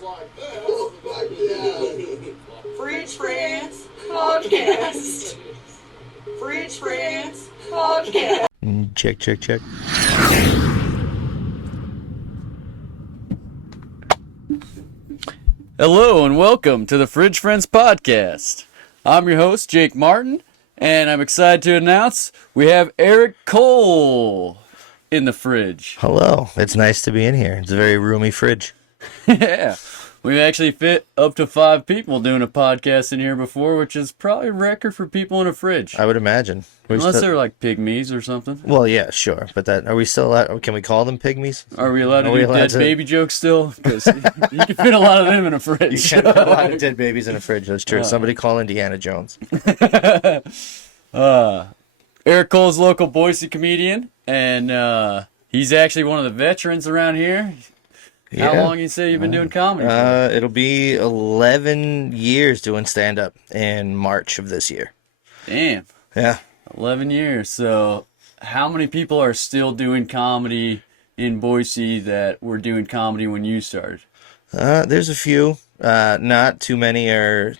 Fridge Friends Podcast. Fridge Friends Podcast. Check. Hello and welcome to the Fridge Friends Podcast. I'm your host, Jake Martin, and I'm excited to announce we have Eric Cole in the fridge. Hello, it's nice to be in here. It's a very roomy fridge. Yeah, we've actually fit up to 5 people doing a podcast in here before, which is probably a record for people in a fridge. I would imagine. Unless they're like pygmies or something. Well, yeah, sure. But are we still allowed? Can we call them pygmies? Are we allowed to do dead baby jokes still? Because you can fit a lot of them in a fridge. You can fit a lot of dead babies in a fridge. That's true. Somebody call Indiana Jones. Eric Cole's a local Boise comedian, and he's actually one of the veterans around here. Yeah. How long you say you've been doing comedy for? It'll be 11 years doing stand-up in March of this year. Damn. Yeah. 11 years. So how many people are still doing comedy in Boise that were doing comedy when you started? There's a few. Not too many are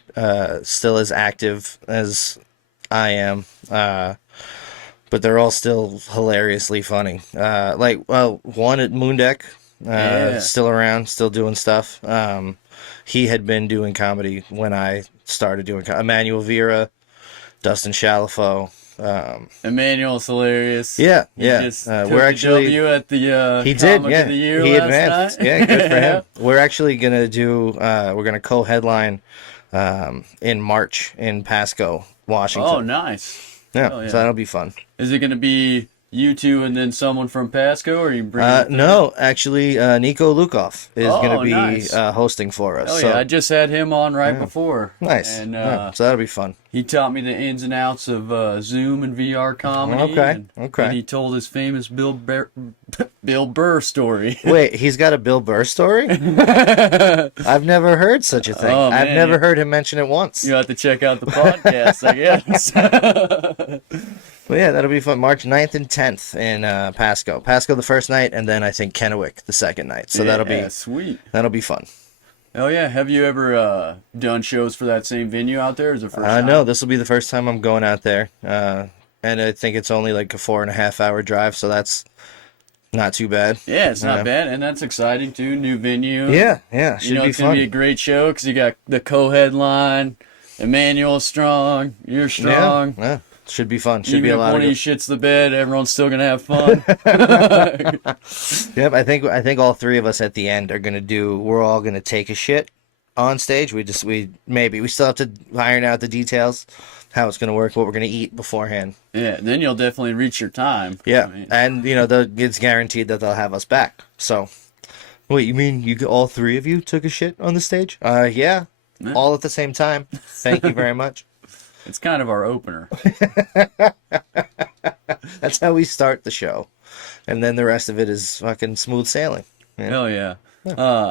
still as active as I am. But they're all still hilariously funny. One at Moondeck, still around, still doing stuff. He had been doing comedy when I started doing Emmanuel Vera, Dustin Shalafo. Emmanuel's hilarious. Yeah. We're actually W at the he did, Comic yeah. of the Year he last advanced. night. Yeah, good for him. We're actually gonna do. We're gonna co-headline in March in Pasco, Washington. Oh, nice. Yeah, Oh, yeah. so that'll be fun. Is it going to be you two and then someone from Pasco, or you bring? No, actually, Nico Lukoff is going to be nice. hosting for us. Oh, so, yeah, I just had him on right before. Nice. And So that'll be fun. he taught me the ins and outs of Zoom and VR comedy. Okay. And he told his famous Bill Burr story. Wait, he's got a Bill Burr story? I've never heard such a thing. Oh, I've man, never heard him mention it once. You have to check out the podcast, I guess. Well, yeah, that'll be fun. March 9th and 10th in Pasco. Pasco the first night, and then I think Kennewick the second night. So that'll be sweet. That'll be fun. Oh yeah, have you ever done shows for that same venue out there? Or is it the first time? No, this will be the first time I'm going out there, and I think it's only like a 4.5-hour drive, so that's not too bad. Yeah, it's not bad, and that's exciting too. New venue. Yeah, should be it's fun. gonna be a great show because you got the co-headline. Emmanuel's strong. You're strong. Yeah. Should be fun. Should Even be a if lot one of of you shits the bed, everyone's still gonna have fun. Yep, I think all 3 of us at the end are gonna do. We're all gonna take a shit on stage. We still have to iron out the details, how it's gonna work, what we're gonna eat beforehand. Yeah, then you'll definitely reach your time. Yeah, I mean, and it's guaranteed that they'll have us back. So, wait, you mean all 3 of you took a shit on the stage? Yeah, all at the same time. Thank you very much. it's kind of our opener. That's how we start the show, and then the rest of it is fucking smooth sailing. Yeah. Hell yeah.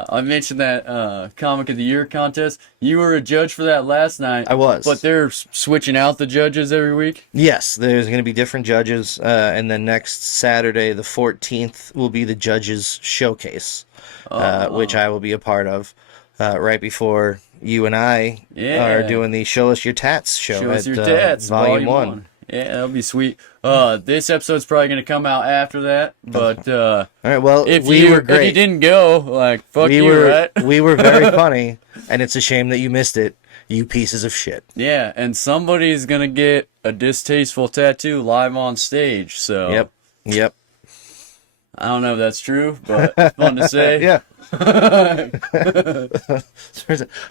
I mentioned that Comic of the Year contest. You were a judge for that last night. I was. But they're switching out the judges every week? Yes, there's going to be different judges, and then next Saturday, the 14th, will be the judges' showcase, which I will be a part of, right before you and I are doing the Show Us Your Tats show. Show Us at Your Tats, Volume 1. Yeah, that'll be sweet. This episode's probably going to come out after that, but All right, well, if we you were great. If you didn't go, fuck you, right? We were very funny, and it's a shame that you missed it, you pieces of shit. Yeah, and somebody's going to get a distasteful tattoo live on stage, so... Yep. I don't know if that's true, but it's fun to say. Yeah.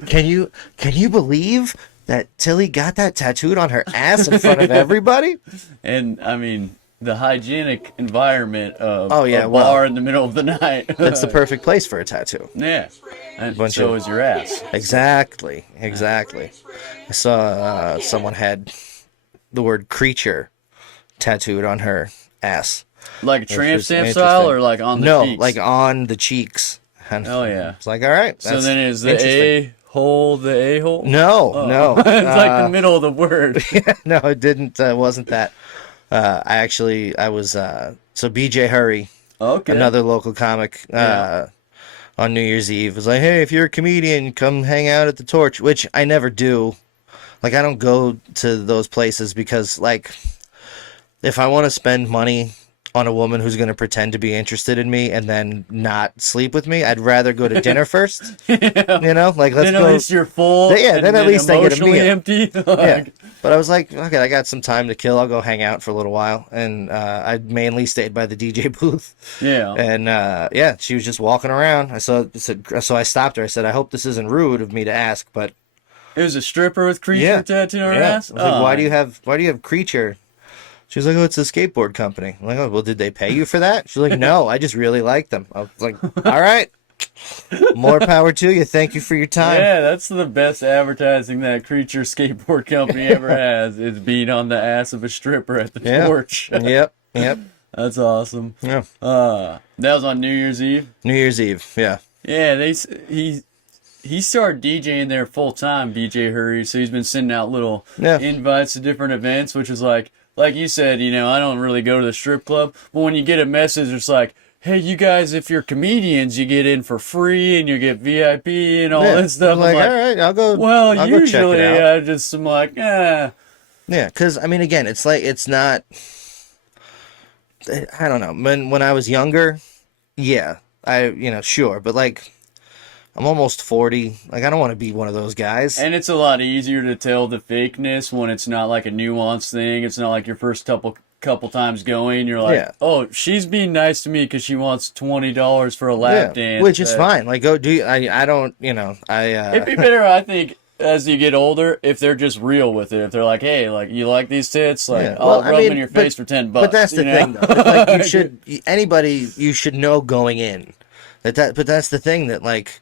Can you believe that Tilly got that tattooed on her ass in front of everybody? And, I mean, the hygienic environment of a bar in the middle of the night. That's the perfect place for a tattoo. Yeah. And so is your ass. Exactly. I saw someone had the word creature tattooed on her ass. Like a tramp stamp style, or like on the cheeks? No, like on the cheeks. Oh, yeah. It's like, all right. So then is the A-hole the A-hole? No. It's like the middle of the word. No, it didn't. Wasn't that. I was, so BJ Hurry, Okay. another local comic, on New Year's Eve. It was like, hey, if you're a comedian, come hang out at the Torch, which I never do. Like, I don't go to those places because, like, if I want to spend money on a woman who's going to pretend to be interested in me and then not sleep with me, I'd rather go to dinner first. Yeah. You know, like, let's Then at go. least you're full. Yeah, and then at least I get a emotionally meal. empty. Yeah, Like, but I was like, okay, I got some time to kill. I'll go hang out for a little while, and I mainly stayed by the DJ booth. yeah. And yeah, she was just walking around. So I stopped her. I said, I hope this isn't rude of me to ask, but It was a stripper with creature Yeah. tattooed on her yeah, ass. I was like, Oh, why do you have Creature? She was like, oh, it's a skateboard company. I'm like, oh, well, did they pay you for that? She's like, no, I just really like them. I was like, all right, more power to you. Thank you for your time. Yeah, that's the best advertising that Creature Skateboard Company ever has. Is being on the ass of a stripper at the Yeah. Torch. Yep, yep, That's awesome. yeah. That was on New Year's Eve. New Year's Eve, yeah. Yeah, he started DJing there full time, DJ Hurry. So he's been sending out little Yeah. invites to different events, which is like you said, I don't really go to the strip club, but when you get a message, it's like, hey, you guys, if you're comedians, you get in for free and you get VIP and all Yeah. that stuff. I'm like, I'm like, all right, I'll well, go check it usually out. I'm like, eh. Yeah, because I mean, again, it's like it's not. I don't know. When I was younger, yeah, sure, but like, I'm almost 40. Like, I don't want to be one of those guys. And it's a lot easier to tell the fakeness when it's not like a nuanced thing. It's not like your first couple times going. You're like, Yeah. oh, she's being nice to me because she wants $20 for a lap dance. which is But fine. Like, go do. I don't. It'd be better, I think, as you get older, if they're just real with it. If they're like, hey, like, you like these tits? Like, Yeah. I'll Well, I rub them mean, in your but- face for $10. But that's the thing, though. It's like, you should know going in but that's the thing that, like,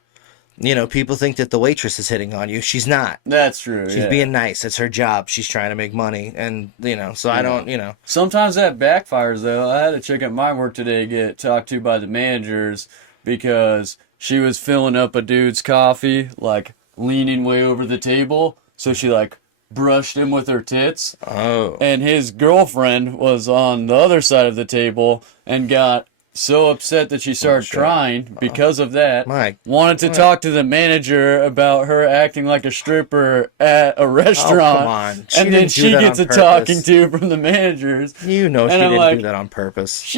people think that the waitress is hitting on you. She's not. That's true. She's yeah. being nice. It's her job. She's trying to make money, and so I don't. Sometimes that backfires, though. I had a chick at my work today get talked to by the managers because she was filling up a dude's coffee, like leaning way over the table. So she like brushed him with her tits. Oh. And his girlfriend was on the other side of the table and got so upset that she started shit. crying because of that. My- Wanted to talk to the manager about her acting like a stripper at a restaurant. come on. She And then didn't do she that gets on a talking purpose. to from the managers. You know she And I'm didn't like, do that on purpose.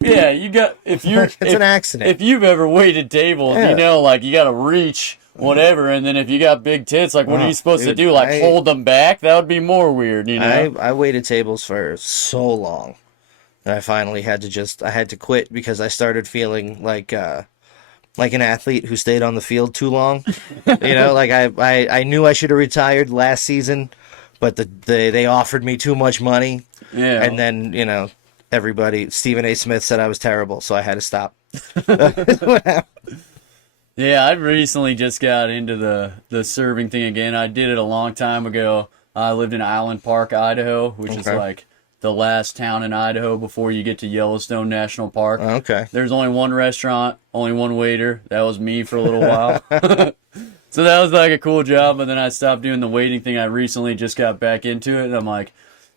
Yeah, you got, if you're, It's an accident. if you've ever waited tables, Yeah. like, you gotta reach whatever, and then if you got big tits, like, what are Oh, you supposed to dude, do? Like, I- hold them back? That would be more weird, I waited tables for so long that I finally had to quit because I started feeling like an athlete who stayed on the field too long. Like I knew I should have retired last season, but they offered me too much money, Yeah. and then Stephen A. Smith said I was terrible, so I had to stop. Yeah, I recently just got into the serving thing again. I did it a long time ago. I lived in Island Park, Idaho, which is Okay. like the last town in Idaho before you get to Yellowstone National Park. Okay. There's only one restaurant, only one waiter. That was me for a little while. So that was like a cool job, but then I stopped doing the waiting thing. I recently just got back into it, and I'm like,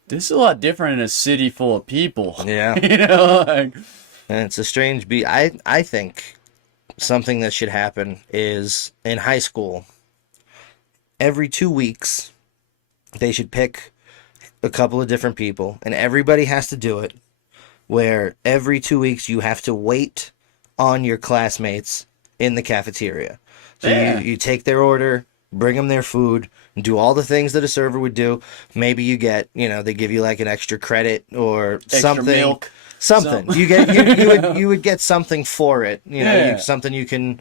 this is a lot different in a city full of people. Yeah. Like, And it's a strange beat. I think something that should happen is in high school, every 2 weeks, they should pick a couple of different people, and everybody has to do it, where every 2 weeks you have to wait on your classmates in the cafeteria. So Yeah. you take their order, bring them their food, and do all the things that a server would do. Maybe you get, they give you like an extra credit or extra something. milk. Something Some- you would get something for it, Yeah. something you can,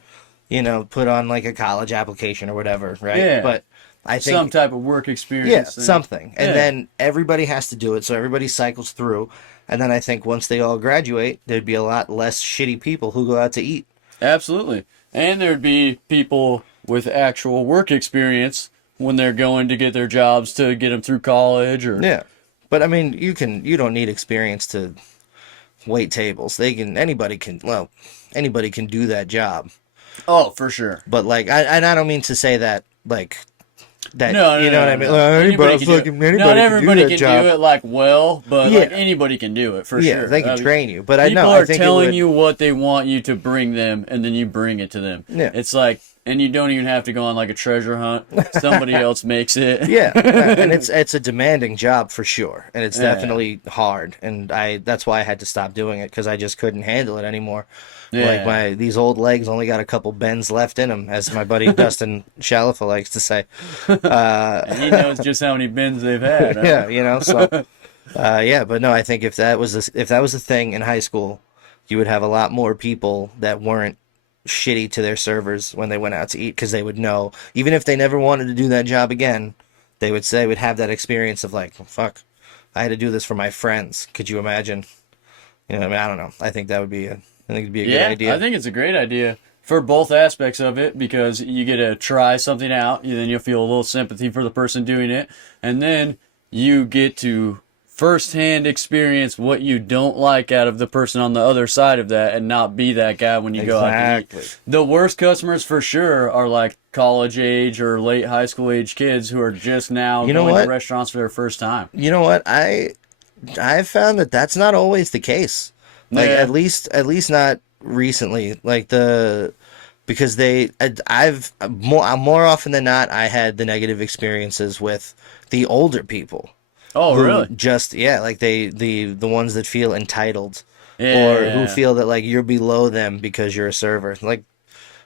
put on like a college application or whatever, right? Yeah. But I think Some type of work experience. yeah, thing. something, and Yeah. then everybody has to do it, so everybody cycles through, and then I think once they all graduate, there'd be a lot less shitty people who go out to eat. Absolutely. And there'd be people with actual work experience when they're going to get their jobs to get them through college or Yeah, but I mean, you don't need experience to wait tables. Anybody can do that job. Oh, for sure. But like, I don't mean to say that like that No, you know what I mean. no. Like, Anybody anybody can do fucking it. anybody Not can everybody do that can job. do it like well, but Yeah. like anybody can do it for Yeah, sure. they can I mean, train you, but I people know are I think it telling would, you what they want you to bring them, and then you bring it to them. Yeah. It's like, and you don't even have to go on like a treasure hunt. Somebody else makes it. Yeah, and it's a demanding job for sure, and it's Yeah. definitely hard, and that's why I had to stop doing it because I just couldn't handle it anymore. Like Yeah. these old legs only got a couple bends left in them, as my buddy Dustin Shalafa likes to say. And he knows just how many bins they've had. Huh? Yeah, you know, so yeah, but no, I think if that was a thing in high school, you would have a lot more people that weren't shitty to their servers when they went out to eat because they would know, even if they never wanted to do that job again, they would have that experience of like, fuck, I had to do this for my friends. Could you imagine? You know, what I mean, I don't know. I think it'd be a good idea. I think it's a great idea for both aspects of it because you get to try something out, and then you'll feel a little sympathy for the person doing it, and then you get to firsthand experience what you don't like out of the person on the other side of that and not be that guy when you go out to Exactly. eat. The worst customers for sure are like college age or late high school age kids who are just now You know going what? to restaurants for their first time. You know what? I've found that that's not always the case. Like Yeah. at least not recently. Like because I've more often than not I had the negative experiences with the older people. Oh, Who really? Just like the ones that feel entitled Yeah. or who feel that like you're below them because you're a server. Like,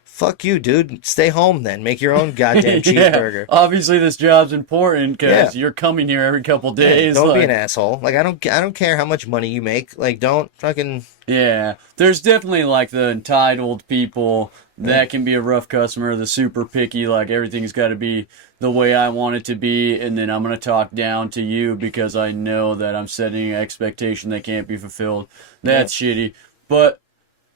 fuck you, dude. Stay home then. Make your own goddamn cheeseburger. Obviously, this job's important because Yeah. you're coming here every couple Yeah, days. don't be like- an asshole. Like I don't care how much money you make. Like don't fucking Yeah, there's definitely like the entitled people that can be a rough customer, the super picky, like everything's got to be the way I want it to be, and then I'm going to talk down to you because I know that I'm setting an expectation that can't be fulfilled. That's shitty. But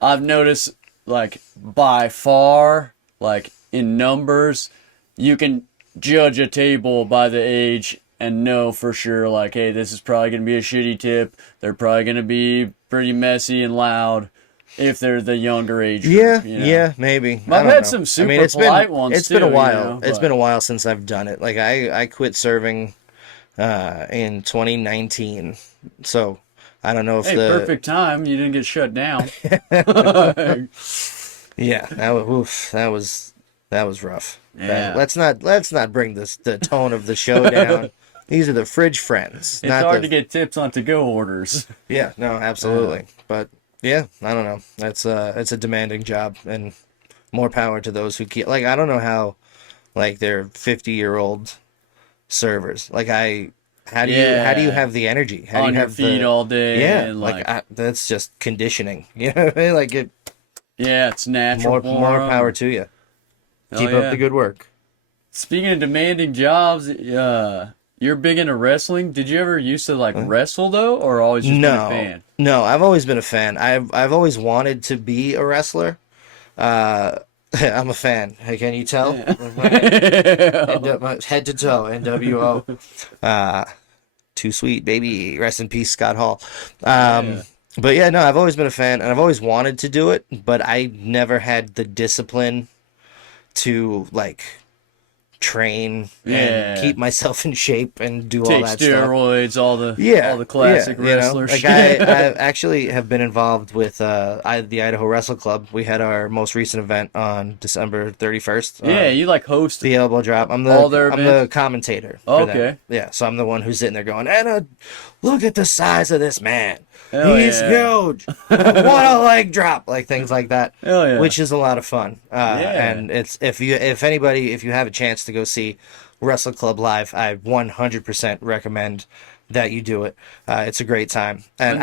I've noticed, like, by far, like, in numbers, you can judge a table by the age and know for sure, like, hey, this is probably going to be a shitty tip. They're probably going to be pretty messy and loud if they're the younger age group, Yeah, you know? yeah, maybe. I've I don't had know. some super it's polite ones It's been too, a you while. know, It's but- been a while since I've done it. Like I quit serving in 2019. So I don't know if Hey, the perfect time. You didn't get shut down. yeah that was rough. Yeah. Let's not bring the tone of the show down. These are the fridge friends. It's not hard the, to get tips on to-go orders. Yeah, no, absolutely. But yeah, I don't know. It's a demanding job, and more power to those who keep. Like I don't know how, like they're 50-year-old servers. Like how do you have the energy? How do On you your have feet the all day. yeah? and Like that's just conditioning. You know what I mean? Like it yeah, it's natural. more power to you. Hell Keep yeah. up the good work. Speaking of demanding jobs, you're big into wrestling. Did you ever used to like wrestle though, or always just been a No, fan? no, I've always been a fan. I've always wanted to be a wrestler. I'm a fan. Hey, can you tell? Head to toe, NWO. Too sweet, baby. Rest in peace, Scott Hall. Yeah. But yeah, no, I've always been a fan, and I've always wanted to do it, but I never had the discipline to like train Yeah. and keep myself in shape and do all Take that stuff. steroids, all the Yeah, classic yeah, you know, wrestler like shit. I actually have been involved with the Idaho Wrestle Club. We had our most recent event on December 31st. Yeah, you like host. the elbow drop. I'm all their the events? commentator. Oh, for that. okay. Yeah, so I'm the one who's sitting there going, Anna, look at the size of this man. Hell He's yeah. huge. What a leg drop, like things like that. Hell yeah. Which is a lot of fun. Yeah. And it's if you have a chance to go see Wrestle Club live, I 100% recommend that you do it. It's a great time. And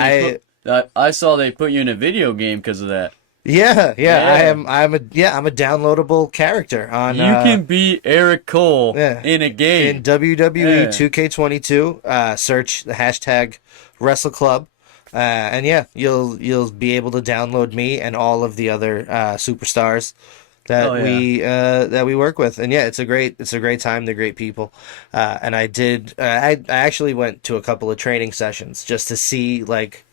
I saw they put you in a video game because of that. yeah, Yeah. I'm a downloadable character on You can be Eric Cole yeah. in a game. in WWE Yeah. 2K22. Search the hashtag Wrestle Club. And yeah, you'll be able to download me and all of the other superstars that Oh, yeah. we work with. And yeah, it's a great time. They're great people. And I actually went to a couple of training sessions just to see like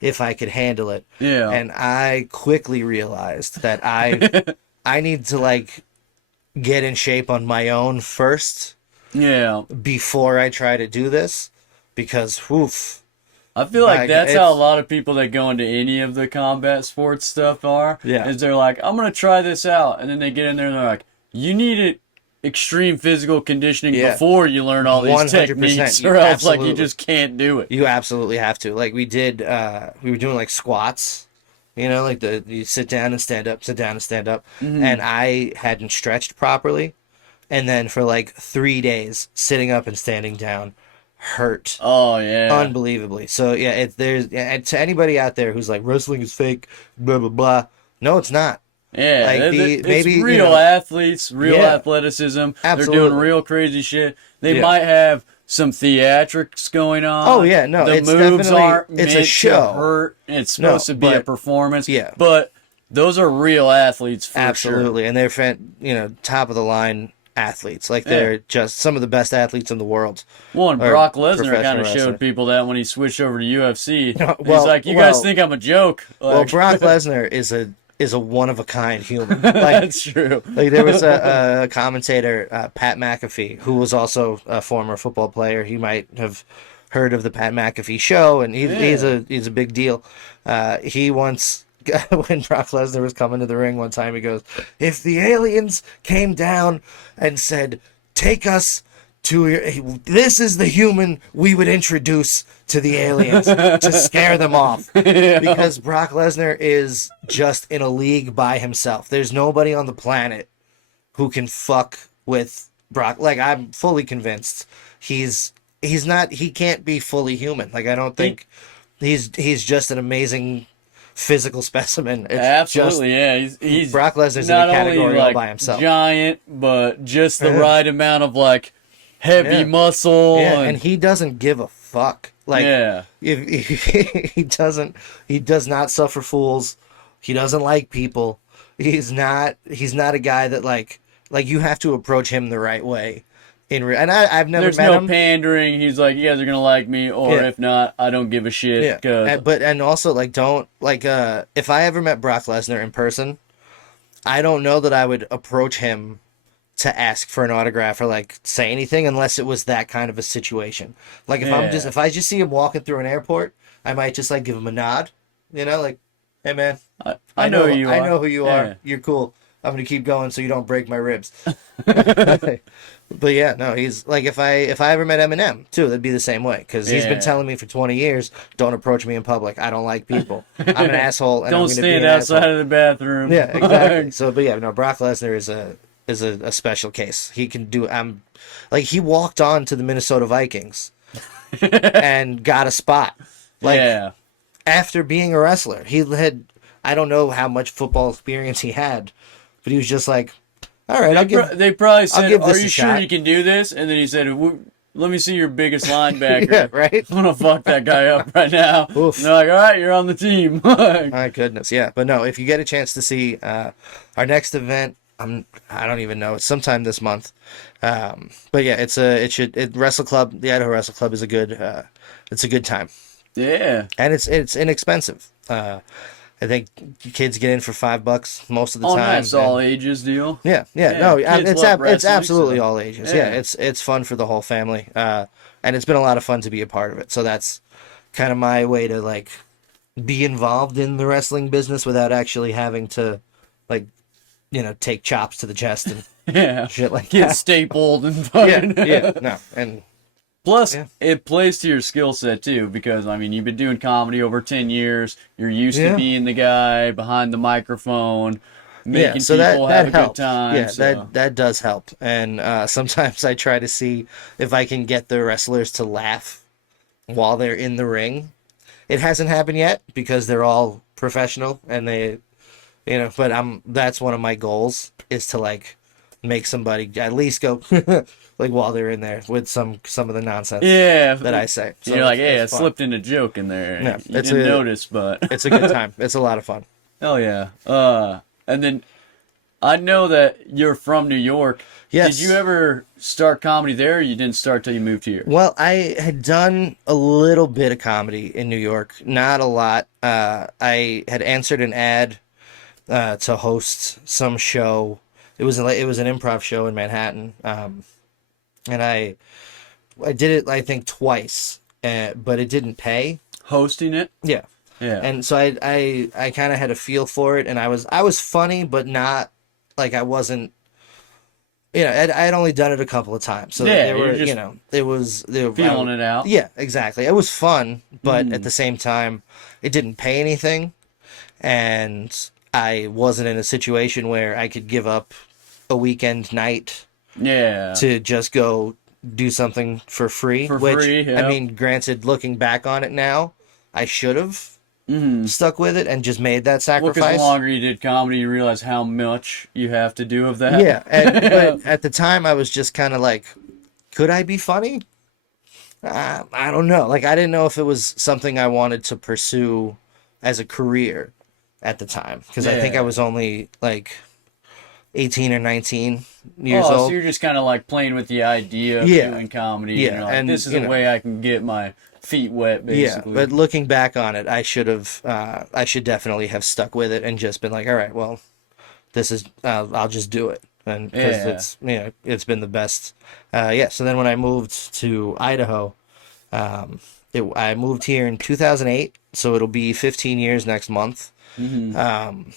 if I could handle it. Yeah. And I quickly realized that I need to like get in shape on my own first Yeah. before I try to do this, because woof. I feel like Like, that's how a it's- lot of people that go into any of the combat sports stuff are. Yeah. Is they're like, I'm gonna try this out, and then they get in there and they're like, you need it extreme physical conditioning Yeah. before you learn all these 100%. techniques, You or else like you absolutely- just can't do it. You absolutely have to. Like we did, we were doing like squats, you know, like you sit down and stand up, sit down and stand up. Mm-hmm. And I hadn't stretched properly. And then for like 3 days, sitting up and standing down hurt Oh yeah. unbelievably. So yeah, and to anybody out there who's like wrestling is fake, blah blah blah. No, it's not. Yeah, Like, it's maybe, you real know- athletes, real Yeah. athleticism. They're Absolutely. doing real crazy shit. They Yeah. might have some theatrics going on. Oh, yeah, no, the it's moves definitely- aren't it's a meant show. to hurt. It's supposed No, to be a but- performance. Yeah. but those are real athletes for sure. Absolutely, and they're top of the line athletes. Like they're just some of the best athletes in the world. Well, and or Brock Lesnar professional kind of wrestler. showed people that when he switched over to UFC. Well- He's like, "You guys well- think I'm a joke?" Well, Like, Brock Lesnar is a one of a kind human. Like that's true. like there was a commentator, Pat McAfee, who was also a former football player. He might have heard of the Pat McAfee show, and he's a big deal. He once, when Brock Lesnar was coming to the ring one time, he goes, "If the aliens came down and said, 'Take us to this is the human we would introduce to the aliens to scare them off," because Brock Lesnar is just in a league by himself. There's nobody on the planet who can fuck with Brock. Like, I'm fully convinced he's not, he can't be fully human. Like, I don't think he's just an amazing physical specimen. It's Absolutely, yeah. He's Brock Lesnar's in not a category only all like by himself. giant, but just the Yeah. right amount of like heavy Yeah. muscle. Yeah, and he doesn't give a fuck. Like, yeah, if he does not suffer fools. He doesn't like people. He's not a guy that like you have to approach him the right way. And I've never there's met no him. pandering. He's like, you guys are gonna like me, or Yeah. if not, I don't give a shit. Yeah, 'Cause- and also like don't like if I ever met Brock Lesnar in person, I don't know that I would approach him to ask for an autograph or like say anything unless it was that kind of a situation. Like if Yeah. if I just see him walking through an airport, I might just like give him a nod, like, "Hey man, I know who you are. I know who you are. Yeah. You're cool. I'm gonna keep going so you don't break my ribs." But yeah, no, he's like if I ever met Eminem too, that'd be the same way because he's been Yeah. telling me for 20 years, don't approach me in public. I don't like people. I'm an asshole. And I'm Don't gonna be stand an outside asshole. of the bathroom. Yeah, exactly. So, but yeah, no, Brock Lesnar is a special case. He can do. Like he walked on to the Minnesota Vikings and got a spot. Like yeah. after being a wrestler, he had. I don't know how much football experience he had, but he was just like, all right, I'll give. They probably said, give "Are this you a sure shot." you can do this?" And then he said, "Let me see your biggest linebacker." Yeah, right. I'm gonna fuck that guy up right now. Oof. And they're like, "All right, you're on the team." My goodness, yeah. But no, if you get a chance to see our next event, I don't even know. It's sometime this month. But yeah, Wrestle Club. The Idaho Wrestle Club is a good. It's a good time, yeah. and it's inexpensive. I think kids get in for $5 most of the Oh, time. nice, all and- ages deal. Yeah, Yeah, no, kids it's love it's wrestling, absolutely so- all ages. Yeah, Yeah. it's fun for the whole family, and it's been a lot of fun to be a part of it. So that's kind of my way to like be involved in the wrestling business without actually having to like take chops to the chest and Yeah. shit like Get that. stapled and Yeah, fucking. yeah, no, and Plus, Yeah. it plays to your skill set too, because I mean, you've been doing comedy over 10 years. You're used Yeah. to being the guy behind the microphone, making so people that have a good helps. time. Yeah, so. that does help. And sometimes I try to see if I can get the wrestlers to laugh while they're in the ring. It hasn't happened yet because they're all professional and they, But that's one of my goals is to like make somebody at least go like while they're in there with some of the nonsense Yeah. that I say. So You're like, hey, I it's fun. slipped in a joke in there. Yeah, you it's didn't a- notice, but It's a good time. It's a lot of fun. hell yeah. And then I know that you're from New York. Yes. Did you ever start comedy there, or you didn't start till you moved here? Well, I had done a little bit of comedy in New York, not a lot. I had answered an ad to host some show. It was an improv show in Manhattan, and I did it, I think, twice, but it didn't pay. Hosting it? Yeah. Yeah. And so I kind of had a feel for it, and I was funny, but not like I wasn't. I had only done it a couple of times, so Yeah, they you're were, just it was they were, feeling it out. Yeah, exactly. It was fun, but Mm. at the same time, it didn't pay anything, and I wasn't in a situation where I could give up a weekend night Yeah. to just go do something for free. For which, free, I yeah. mean, granted, looking back on it now, I should have Mm. stuck with it and just made that Well, because sacrifice. the longer you did comedy, you realize how much you have to do of that. Yeah, but at the time, I was just kind of like, could I be funny? I don't know. Like, I didn't know if it was something I wanted to pursue as a career at the time, because I think I Yeah. was only like 18 or 19 years Oh, so old. you're just kind of like playing with the idea of Yeah. doing comedy. Yeah, And you're like, and, this is you a know. way I can get my feet wet, basically. Yeah, but looking back on it, I should definitely have stuck with it and just been like, all right, well, this is, I'll just do it. And because Yeah. it's been the best. Yeah. So then when I moved to Idaho, I moved here in 2008. So it'll be 15 years next month. Mhm.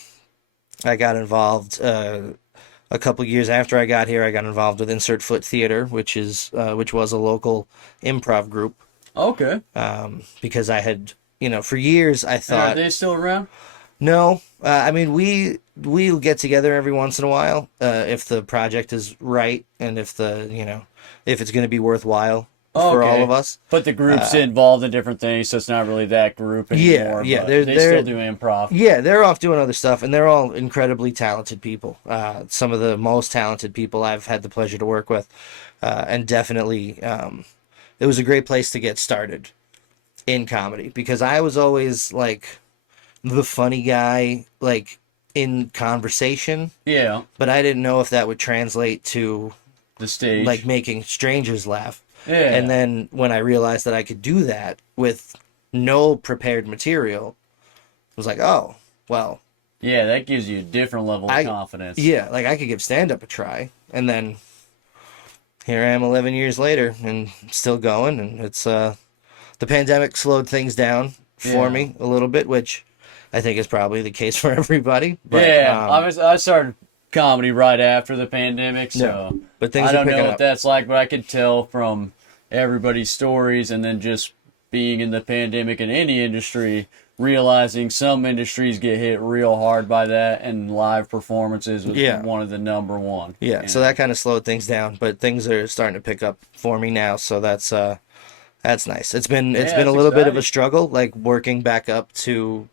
I got involved, a couple years after I got here. I got involved with Insert Foot Theater, which was a local improv group. Okay. Because I had, for years I And are thought, they still around? no, I mean, we get together every once in a while, if the project is right and if if it's going to be worthwhile for all Okay. of us. But the group's involved in different things, so it's not really that group Yeah, anymore. yeah, But they're- they they're- still do improv. Yeah, they're off doing other stuff, and they're all incredibly talented people. Some of the most talented people I've had the pleasure to work with, and definitely, it was a great place to get started in comedy, because I was always like the funny guy, like in conversation, Yeah. but I didn't know if that would translate to The stage. like making strangers laugh. yeah. And then when I realized that I could do that with no prepared material, I was like, oh, well, Yeah, that gives you a different level of confidence. yeah, like I could give stand up a try. And then here I am 11 years later and still going. And it's, the pandemic slowed things down for Yeah. me a little bit, which I think is probably the case for everybody. But, Yeah, I started comedy right after the pandemic, so but things I are don't know picking what up. that's like, but I could tell from everybody's stories and then just being in the pandemic in any industry, realizing some industries get hit real hard by that, and live performances was Yeah. one of the number one. Yeah, so that kind of slowed things down, but things are starting to pick up for me now, so that's nice. It's been a it's little bit of a exciting. struggle, like working back up to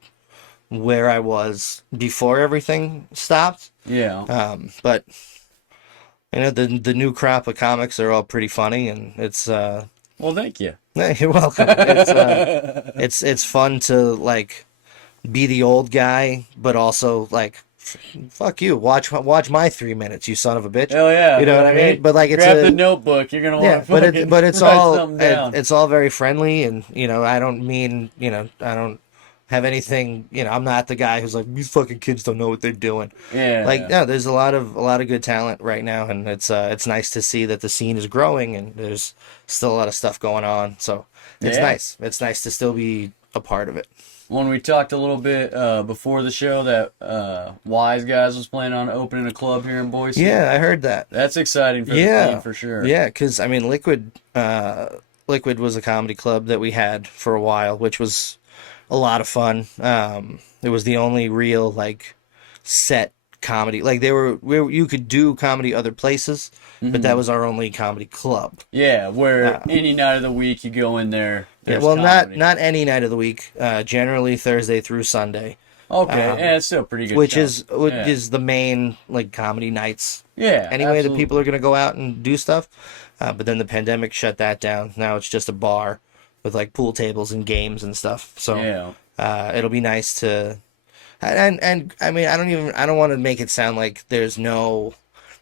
where I was before everything stopped. Yeah. But the new crop of comics are all pretty funny, and it's Well, thank you. you're welcome. It's fun to like be the old guy, but also like fuck you. Watch my 3 minutes, you son of a bitch. Hell yeah. You know what I mean? But like it's grab a the notebook. You're gonna yeah, want to but it's write all something down. it's all very friendly, and I don't mean I don't have anything. I'm not the guy who's like these fucking kids don't know what they're doing. Yeah. Like no, there's a lot of good talent right now, and it's nice to see that the scene is growing and there's still a lot of stuff going on. So it's Yeah. nice. It's nice to still be a part of it. When we talked a little bit before the show that Wise Guys was planning on opening a club here in Boise. Yeah, I heard that. That's exciting for the Yeah, scene for sure. Yeah, because I mean, Liquid was a comedy club that we had for a while, which was a lot of fun. It was the only real like set comedy. Like you could do comedy other places, but that was our only comedy club. Yeah, where any night of the week you go in there. Yeah, There's well, comedy. not any night of the week. Generally Thursday through Sunday, Okay, yeah, it's still a pretty good. which show. is the main like comedy nights. yeah. Anyway, absolutely. that people are gonna go out and do stuff. But then the pandemic shut that down. Now it's just a bar with like pool tables and games and stuff. So Yeah. it'll be nice to, and I mean I don't want to make it sound like there's no,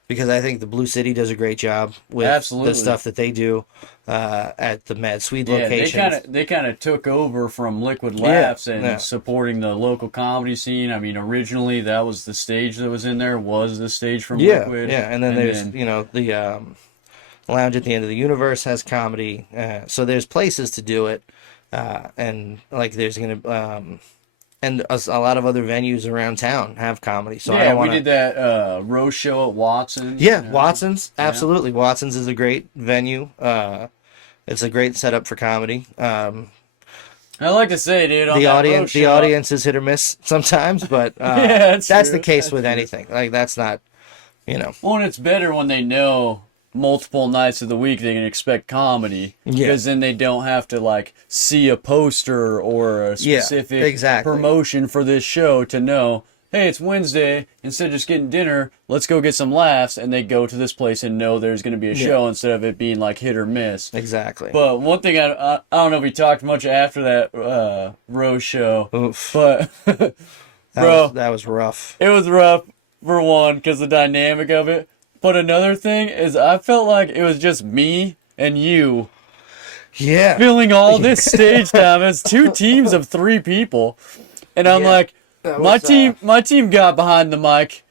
because I think the Blue City does a great job with Absolutely. the stuff that they do at the Mad Swede Yeah, locations. they kind of took over from Liquid Yeah, Laughs and yeah. supporting the local comedy scene. I mean, originally that was the stage that was in there, was the stage from Yeah, Liquid. yeah, and then there's Lounge at the End of the Universe has comedy. So there's places to do it, and like there's gonna and a lot of other venues around town have comedy. So I Yeah, don't we want did that roast show at Watson's. Yeah, you know? Watson's, absolutely. Watson's is a great venue. It's a great setup for comedy. I like to say, dude, on The that audience, roast the show, audience is hit or miss sometimes, but Yeah, that's that's the true. case That's with true. anything. Like that's not, you know. Well, and it's better when they know multiple nights of the week they can expect comedy, Yeah. because then they don't have to like see a poster or a Yeah, specific exactly. promotion for this show to know, hey, it's Wednesday, instead of just getting dinner, let's go get some laughs, and they go to this place and know there's going to be a show instead of it being like hit or miss. Exactly. But one thing I don't know if we talked much after that Rose show, Oof. but That bro, that was rough. it was rough for one because the dynamic of it. But another thing is, I felt like it was just me and you Yeah. filling all this stage time as two teams of 3 people, and I'm Yeah. like, That my was, team got behind the mic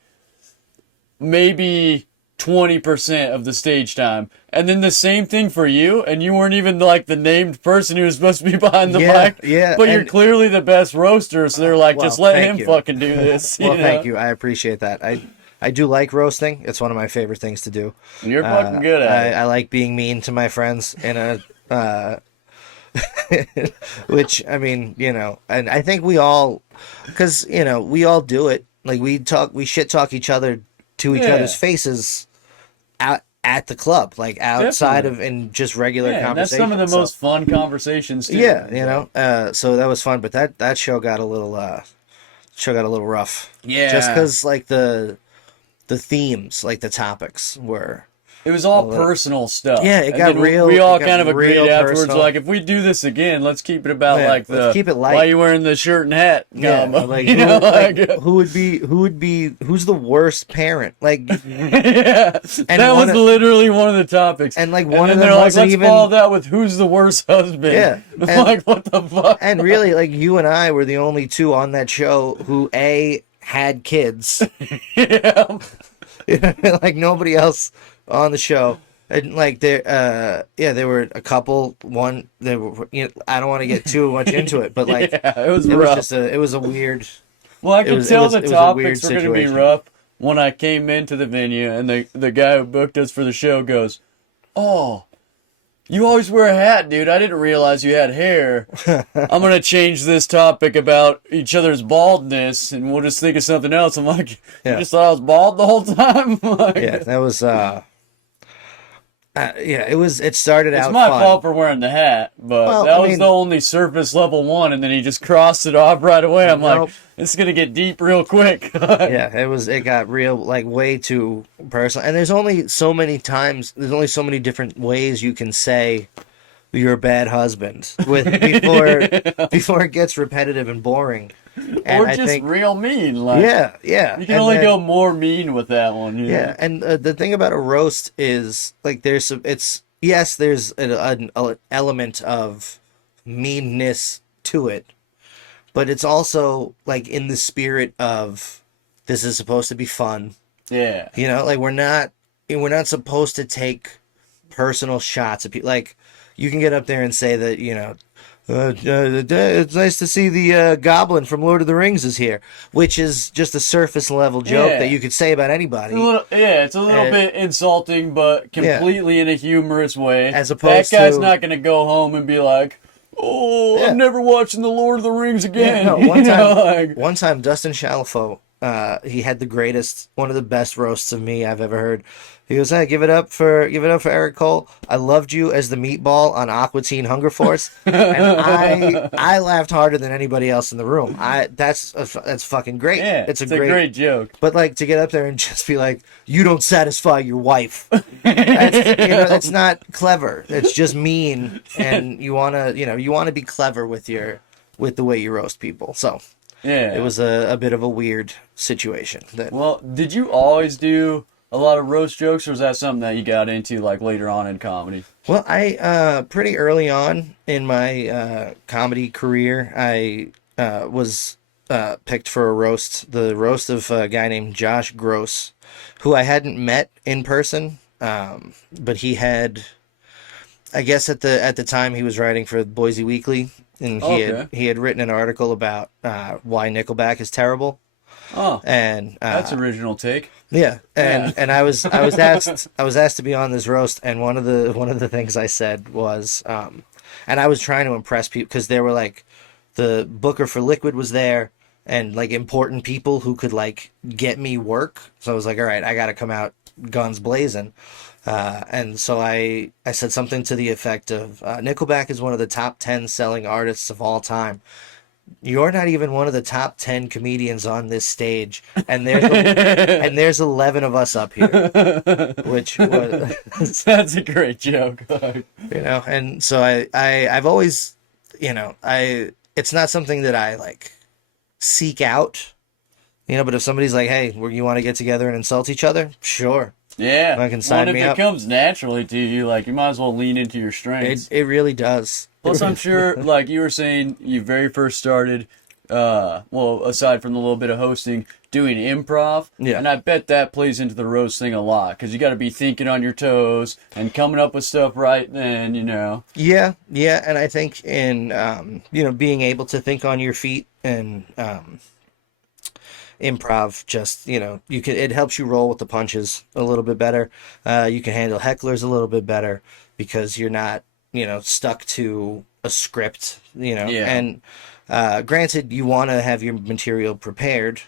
maybe 20% of the stage time, and then the same thing for you, and you weren't even like the named person who was supposed to be behind the Yeah, mic. yeah, But you're and- clearly the best roaster, so they're like, Well, just let thank him you. fucking do this. Well, know? thank you. I appreciate that. I do like roasting. It's one of my favorite things to do. You're fucking good at it. I like being mean to my friends in a which I mean, you know, and I think we all, because you know, we all do it. Like we shit talk each other to each Yeah. other's faces at the club, like outside Definitely. of in just regular Yeah, and that's conversation. some of the most fun conversations too. Yeah, you know. So that was fun, but that show got a little rough. Yeah. Just because like the themes, like the topics were. It was all little- personal stuff. Yeah, it And got then real- We all it got kind of agreed real afterwards, personal. like, if we do this again, let's keep it about Yeah, like let's the keep it light. why you wearing the shirt and hat combo. like, you know, like, who's the worst parent? Like, yeah, that one was of- literally one of the topics. and like And one then of they're them like, wasn't let's even. follow that with who's the worst husband. Yeah, I'm and- like, what the fuck? And really, like you and I were the only two on that show who had kids. yeah. Like nobody else on the show. And like there were a couple. One, there were. You know, I don't want to get too much into it, but like Yeah, it was it rough. was just it was a weird. Well, I could was- it tell was- the it was a weird topics were going to be situation. rough when I came into the venue, and the guy who booked us for the show goes, "Oh, you always wear a hat, dude. I didn't realize you had hair. I'm going to change this topic about each other's baldness, and we'll just think of something else." I'm like, "You Yeah. just thought I was bald the whole time?" Like, Yeah, that was. Yeah, it was. It started It's out. my fun. fault for wearing the hat, but Well, that I was mean- the only surface level one, and then he just crossed it off right away. I'm Nope. like, this is going to get deep real quick. Yeah, it was. It got real, like way too personal. And there's only so many times. There's only so many different ways you can say you're a bad husband before it gets repetitive and boring. And Or I just think, real mean. Like, yeah. you can And only then- go more mean with that one. You know? Yeah, and the thing about a roast is like there's an element of meanness to it, but it's also like in the spirit of this is supposed to be fun. Yeah. You know, like we're not supposed to take personal shots at people. Like you can get up there and say that, you know, it's nice to see the goblin from Lord of the Rings is here, which is just a surface level joke Yeah. that you could say about anybody. It's a little And- bit insulting, but completely in a humorous way. As opposed that guy's to- not going to go home and be like, "Oh, Yeah. I'm never watching the Lord of the Rings again." Yeah, no, You know, like- one time, Dustin Chalfo, he had one of the best roasts of me I've ever heard. He goes, "Hey, give it up for Eric Cole. I loved you as the meatball on Aqua Teen Hunger Force," and I laughed harder than anybody else in the room. That's fucking great. yeah, it's a great joke. But like to get up there and just be like, "You don't satisfy your wife," that's not clever. It's just mean, and you wanna be clever with the way you roast people. So Yeah. it was a bit of a weird situation. Well, did you always do a lot of roast jokes, or was that something that you got into like later on in comedy? Well, I pretty early on in my comedy career, I was picked for the roast of a guy named Josh Gross, who I hadn't met in person but he had, I guess at the time he was writing for Boise Weekly, and Okay. he had written an article about why Nickelback is terrible, Oh, and that's original take. yeah, Yeah. and I was asked to be on this roast, and one of the things I said was, and I was trying to impress people because there were like the booker for Liquid was there, and like important people who could like get me work. So I was like, all right, I got to come out guns blazing. And so I said something to the effect of Nickelback is one of the top 10 selling artists of all time. You're not even one of the top 10 comedians on this stage, and there's 11 of us up here, which was, That's a great joke. and so I've always, it's not something that I like seek out, but if somebody's like, hey, you want to get together and insult each other, sure. Yeah. Fucking sign Well, me if it up. comes naturally to you, like, you might as well lean into your strengths. It really does. Plus, I'm sure, like you were saying, you very first started, well, aside from the little bit of hosting, doing improv. Yeah. And I bet that plays into the roast thing a lot, because you got to be thinking on your toes and coming up with stuff right then, Yeah, and I think in being able to think on your feet and improv, just it helps you roll with the punches a little bit better. You can handle hecklers a little bit better because you're not stuck to a script. Yeah. And granted, you want to have your material prepared.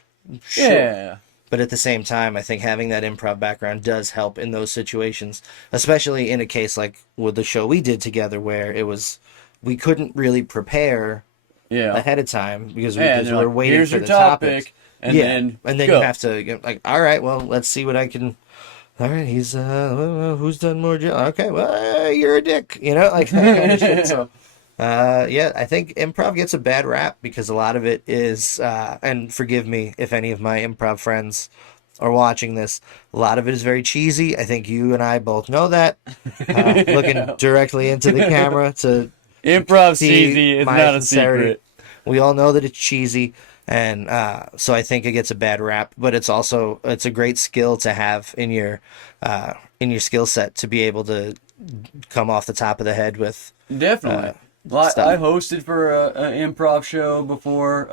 Sure. Yeah. But at the same time, I think having that improv background does help in those situations, especially in a case like with the show we did together, where we couldn't really prepare Yeah. ahead of time because Yeah, because they're we're like, waiting here's for your the topic, topics. and then you go. have to like, all right, well, let's see what I can. All right, he's who's done more? Okay, well, you're a dick, like that kind of shit. So. Yeah, I think improv gets a bad rap because a lot of it is, and forgive me if any of my improv friends are watching this, a lot of it is very cheesy. I think you and I both know that. Looking directly into the camera to Improv see cheesy is my not a sincerity. secret. We all know that it's cheesy, and so I think it gets a bad rap. But it's a great skill to have in your skill set to be able to come off the top of the head with. Definitely. Well, stuff. I hosted for an improv show before.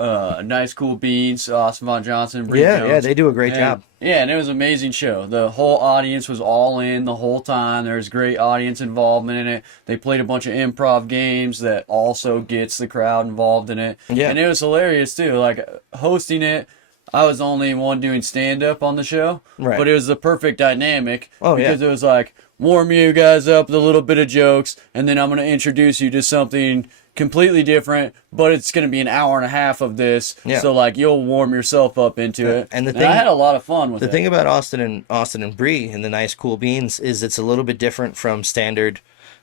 Nice Cool Beans, Austin Von Johnson, Bree Yeah, Jones. yeah, they do a great And- job. Yeah, and it was an amazing show. The whole audience was all in the whole time. There was great audience involvement in it. They played a bunch of improv games that also gets the crowd involved in it. Yeah. And it was hilarious too. Like hosting it, I was the only one doing stand up on the show. Right. But it was the perfect dynamic Oh, yeah. because it was like warm you guys up with a little bit of jokes, and then I'm going to introduce you to something completely different, but it's going to be an hour and a half of this. Yeah. So like you'll warm yourself up into it. And the I thing- had a lot of fun with The it. thing about Austin and Bree and the Nice Cool Beans is it's a little bit different from standard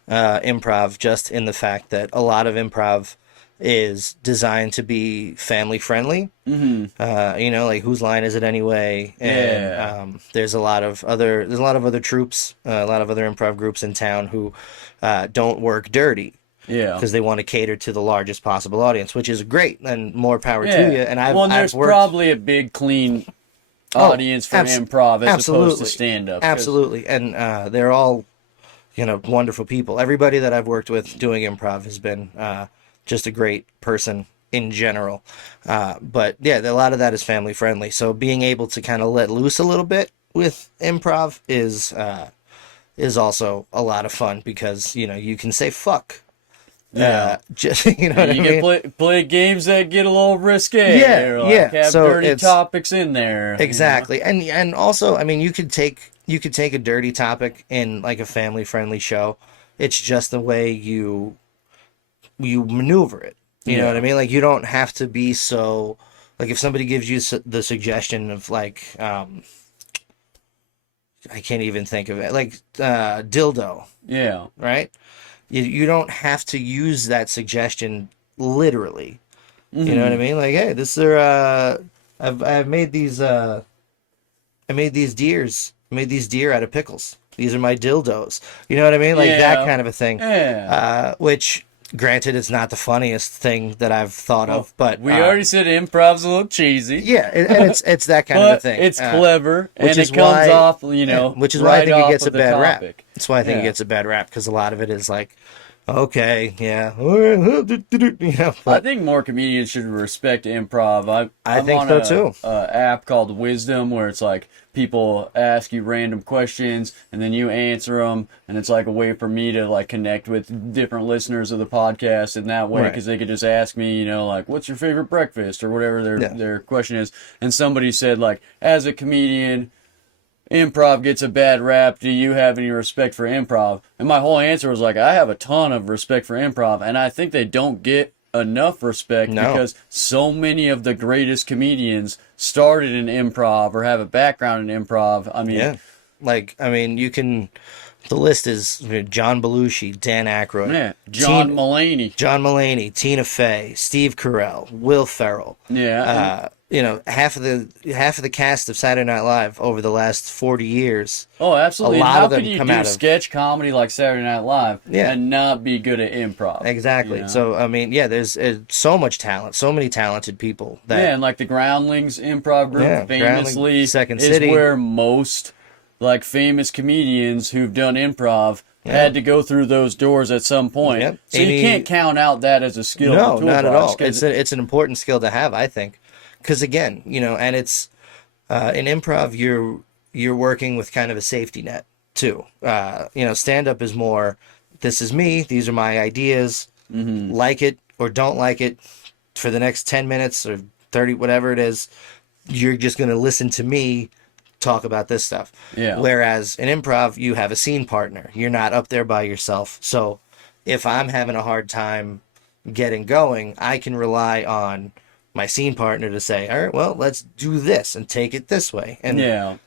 improv, just in the fact that a lot of improv is designed to be family friendly. Mm-hmm. Like whose line is it anyway? And Yeah. there's a lot of other troops, a lot of other improv groups in town who don't work dirty. Yeah. Because they want to cater to the largest possible audience, which is great and more power Yeah. to you. And I've there's worked probably a big clean audience for improv as opposed to stand up. Absolutely, and they're all, wonderful people. Everybody that I've worked with doing improv has been just a great person in general. But yeah, a lot of that is family friendly. So being able to kind of let loose a little bit with improv is also a lot of fun because you can say fuck. Yeah. Just what You I mean? can play games that get a little risque. Yeah, or like yeah. have So dirty it's- topics in there. Exactly. And also, I mean, you could take a dirty topic in like a family friendly show. It's just the way you maneuver it. You know what I mean? Like you don't have to be so like if somebody gives you the suggestion of like I can't even think of it, like dildo, Yeah. right? You don't have to use that suggestion literally. You know what I mean? Like, hey, this are I've made these I made these deer out of pickles. These are my dildos. You know what I mean? Like that Yeah. kind of a thing. Yeah. Which Granted, it's not the funniest thing that I've thought of, but We already said improv's a little cheesy. yeah, and it's that kind of a But thing. it's clever, which and is it comes why- off, you know, which is why I right think it off gets a of the bad rap. topic. That's why I think it Yeah. gets a bad rap, because a lot of it is like, okay, yeah, you know, I but think more comedians should respect improv. I I'm think on so, too. A app called Wisdom, where it's like people ask you random questions and then you answer them, and it's like a way for me to like connect with different listeners of the podcast in that way, Right. because they could just ask me, you know, like, what's your favorite breakfast or whatever Yeah. their question is, and somebody said like, as a comedian, improv gets a bad rap. Do you have any respect for improv? And my whole answer was like, I have a ton of respect for improv, and I think they don't get enough respect No. because so many of the greatest comedians started in improv or have a background in improv. I mean, yeah, like I mean, the list is John Belushi, Dan Aykroyd, yeah, John Teen- Mulaney. John Mulaney, Tina Fey, Steve Carell, Will Ferrell. Yeah. You know, half of the cast of Saturday Night Live over the last 40 years. Oh, absolutely. A lot How of them could you come do out of- sketch comedy like Saturday Night Live Yeah. and not be good at improv? Exactly. you know? So I mean, yeah, there's so much talent, so many talented people that Yeah, and like the Groundlings improv group Yeah, famously Groundling, Second is City. where most like famous comedians who've done improv had to go through those doors at some point. Yep. So Amy- you can't count out that as a skill. in no, the not at toolbox, all. 'cause It's an important skill to have, I think, because again, you know, and it's in improv, you're working with kind of a safety net too. You know, stand up is more, this is me, these are my ideas, like it or don't like it, for the next 10 minutes or 30, whatever it is, you're just going to listen to me talk about this stuff. Yeah. Whereas in improv, you have a scene partner. You're not up there by yourself. So if I'm having a hard time getting going, I can rely on my scene partner to say, all right, well, let's do this and take it this way. And, yeah.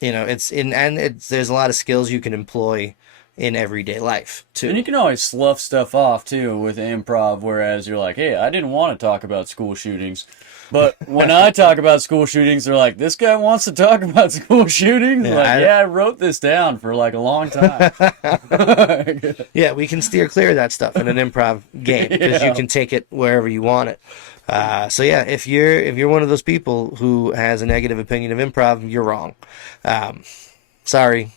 you know, there's a lot of skills you can employ in everyday life too. And you can always slough stuff off too with improv, whereas you're like, hey, I didn't want to talk about school shootings. But when I talk about school shootings, they're like, this guy wants to talk about school shootings? Yeah, Like, I- yeah, I wrote this down for like a long time. Yeah, we can steer clear of that stuff in an improv game because Yeah. you can take it wherever you want it. So yeah, if you're one of those people who has a negative opinion of improv, you're wrong. Sorry,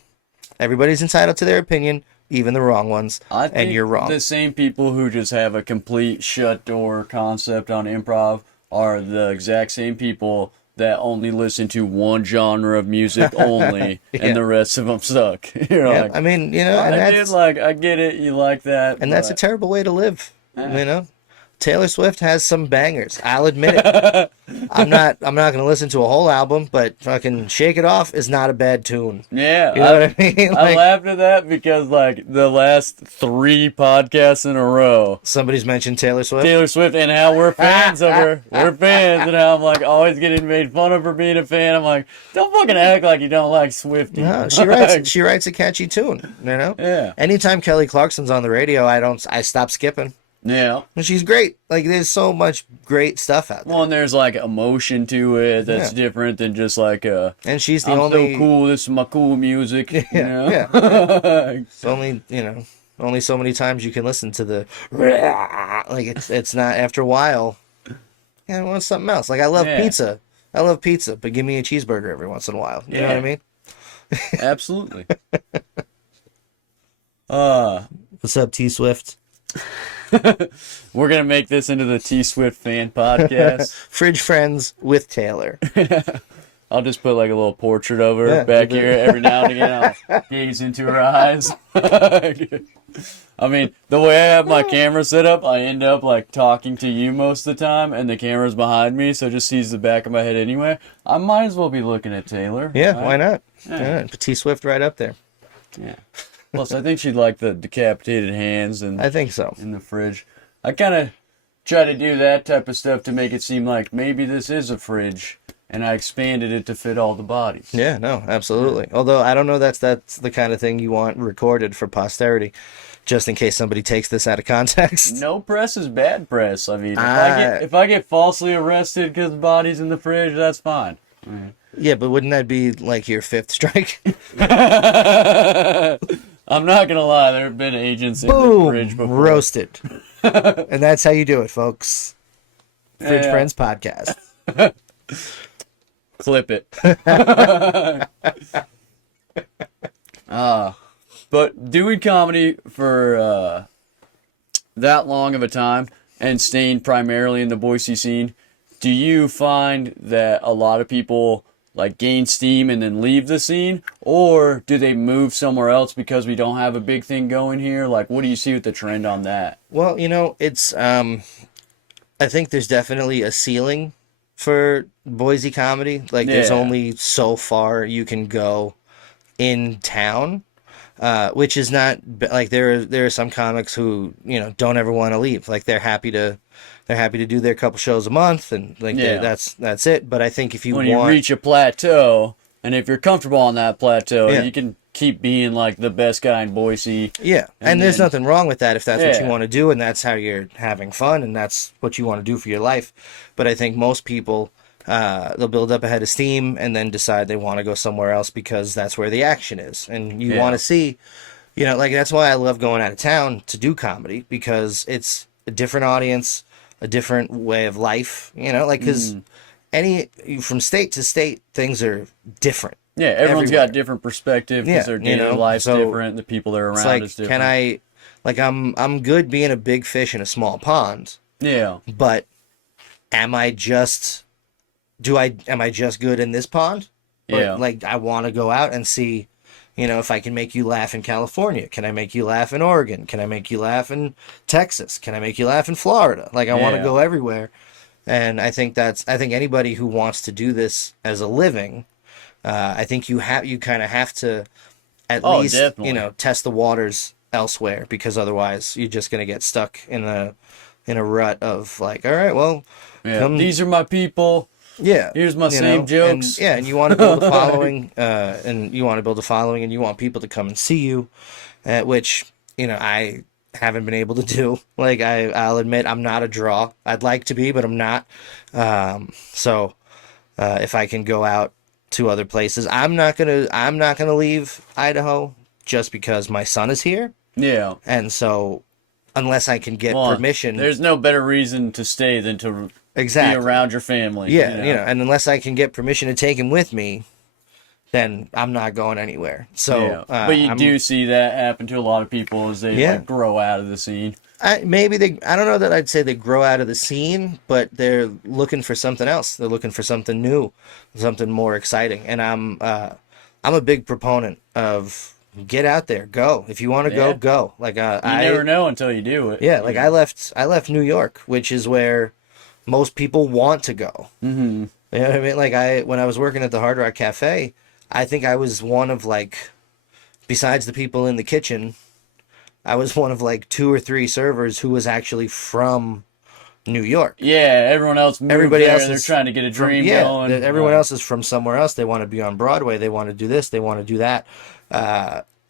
everybody's entitled to their opinion, even the wrong ones, I think and you're wrong. the same people who just have a complete shut door concept on improv are the exact same people that only listen to one genre of music only, Yeah. and the rest of them suck. You're Yeah, like, I mean, you know, and I did that's like, I get it, you like that, and that's a but- terrible way to live. You know, Taylor Swift has some bangers. I'll admit it. I'm not gonna listen to a whole album, but fucking "Shake It Off" is not a bad tune. Yeah, You know what I mean? I Like, laughed at that because like the last 3 podcasts in a row, somebody's mentioned Taylor Swift. Taylor Swift, and how we're fans of her. We're fans, and how I'm like always getting made fun of for being a fan. I'm like, don't fucking act like you don't like Swiftie. No, she writes a catchy tune. You know. Yeah. Anytime Kelly Clarkson's on the radio, I stop skipping. Yeah. And she's great. Like there's so much great stuff out there. Well, and there's like emotion to it that's Yeah. different than just like And she's the I'm only so cool. This is my cool music. You know? yeah. It's only, you know, only so many times you can listen to the like it's not after a while. Yeah, I want something else. Like I love Yeah. pizza. I love pizza, but give me a cheeseburger every once in a while. You know what I Yeah. mean? Absolutely. What's up, T Swift? We're gonna make this into the T Swift fan podcast. Fridge friends with Taylor. I'll just put like a little portrait of her Yeah, back you here every now and again. I'll gaze into her eyes. I mean, the way I have my camera set up, I end up like talking to you most of the time, and the camera's behind me, so it just sees the back of my head anyway. I might as well be looking at Taylor. Yeah, right? why not? Yeah. Yeah. Put T Swift right up there. Yeah. Plus, I think she'd like the decapitated hands and I think so. in the fridge. I kind of try to do that type of stuff to make it seem like maybe this is a fridge, and I expanded it to fit all the bodies. Yeah, no, absolutely. Although I don't know that's the kind of thing you want recorded for posterity, just in case somebody takes this out of context. No press is bad press. I mean, Ah. if I get falsely arrested because the body's in the fridge, that's fine. Yeah, but wouldn't that be like your 5th strike? I'm not gonna lie, there have been agents in the fridge Boom, before. roasted. And that's how you do it, folks. Fridge Yeah. Friends Podcast. Clip it. But doing comedy for that long of a time and staying primarily in the Boise scene, do you find that a lot of people like gain steam and then leave the scene, or do they move somewhere else because we don't have a big thing going here? Like, what do you see with the trend on that? Well, it's I think there's definitely a ceiling for Boise comedy. Like there's Yeah. only so far you can go in town. Which is not like there are some comics who don't ever want to leave. Like they're happy to do their couple shows a month, and like Yeah. that's it. But I think if you When you want, reach a plateau, and if you're comfortable on that plateau, Yeah. you can keep being like the best guy in Boise. yeah, and there's then- nothing wrong with that if that's what you Yeah. want to do and that's how you're having fun and that's what you want to do for your life. But I think most people they'll build up a head of steam and then decide they want to go somewhere else because that's where the action is, and you Yeah. want to see. Like that's why I love going out of town to do comedy because it's a different audience, a different way of life, like because from state to state, things are different. Yeah, everyone's Everywhere. got different perspective Yeah, because their daily life's so different. The people they're It's around like, is different. can I, like, I'm good being a big fish in a small pond, Yeah, but am I just, am I just good in this pond? Or, Yeah. like, I want to go out and see, if I can make you laugh in California. Can I make you laugh in Oregon? Can I make you laugh in Texas? Can I make you laugh in Florida? Like, I want to Yeah. go everywhere. And I think anybody who wants to do this as a living, I think you kind of have to at Oh, least, definitely. test the waters elsewhere, because otherwise you're just going to get stuck in a rut of like, all right, well, yeah. come- These are my people. yeah. Here's my same jokes. And you want to build a following, and you want you want people to come and see you, which, I haven't been able to do. Like, I'll admit I'm not a draw. I'd like to be, but I'm not. So if I can go out to other places, I'm not gonna leave Idaho just because my son is here. Yeah. And so unless I can get Well, permission, There's no better reason to stay than to exactly. be around your family. Yeah, you know? and unless I can get permission to take him with me, then I'm not going anywhere. So, Yeah. But you do see that happen to a lot of people as they Yeah. like grow out of the scene. I don't know that I'd say they grow out of the scene, but they're looking for something else. They're looking for something new, something more exciting. And I'm a big proponent of get out there, go. If you want to Yeah. go. Like You never know until you do it. yeah, like I left New York, which is where most people want to go. Mm-hmm. You know what I mean? Like when I was working at the Hard Rock Cafe, I think I was one of like, besides the people in the kitchen, I was one of like 2 or 3 servers who was actually from New York. Yeah, everyone else moved Everybody there. else They're is trying to get a dream yeah, going. everyone else is from somewhere else. They want to be on Broadway. They want to do this. They want to do that.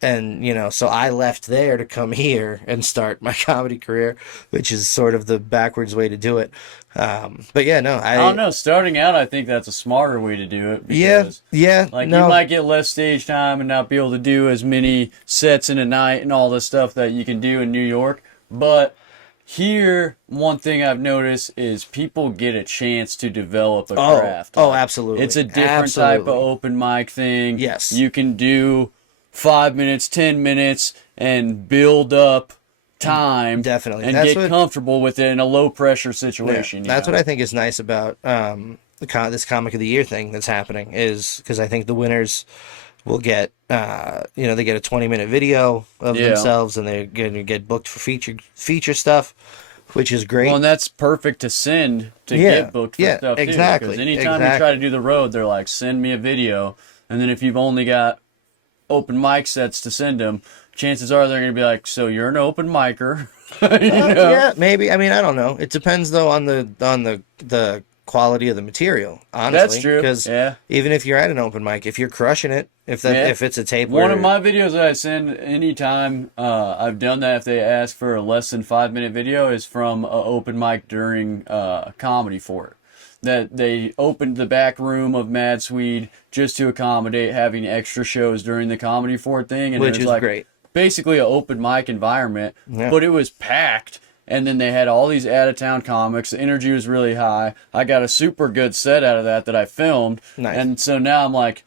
And so I left there to come here and start my comedy career, which is sort of the backwards way to do it. But yeah, no, I don't know. Starting out, I think that's a smarter way to do it. Yeah, Because, yeah. Like, no, you might get less stage time and not be able to do as many sets in a night and all the stuff that you can do in New York. But here, one thing I've noticed is people get a chance to develop a craft. Oh, Like, absolutely. It's a different type of Absolutely. open mic thing. Yes. You can do 5 minutes, 10 minutes, and build up time. Definitely. And That's get what- comfortable with it in a low pressure situation. you That's know? what I think is nice about this Comic of the Year thing that's happening, is because I think the winners will get they get a 20-minute video of Yeah. themselves, and they're going to get booked for feature stuff, which is great. Well, and that's perfect to send to Yeah, get booked for yeah, stuff too. exactly, Because anytime you try to do the road, they're like, "Send me a video," and then if you've only got open mic sets to send them, chances are they're gonna be like, "So you're an open micer?" You know? Yeah, maybe. I mean, I don't know. It depends though on the quality of the material. Honestly, That's true. Because Yeah. even if you're at an open mic, if you're crushing it, if Yeah. it's a tape, One where, of my videos that I send anytime I've done that, if they ask for a less than 5 minute video, is from an open mic during Comedy Fort. That they opened the back room of Mad Swede just to accommodate having extra shows during the Comedy Fort thing, and which it was is like great. basically an open mic environment, Yeah. but it was packed. And then they had all these out of town comics. The energy was really high. I got a super good set out of that I filmed. Nice. And so now I'm like,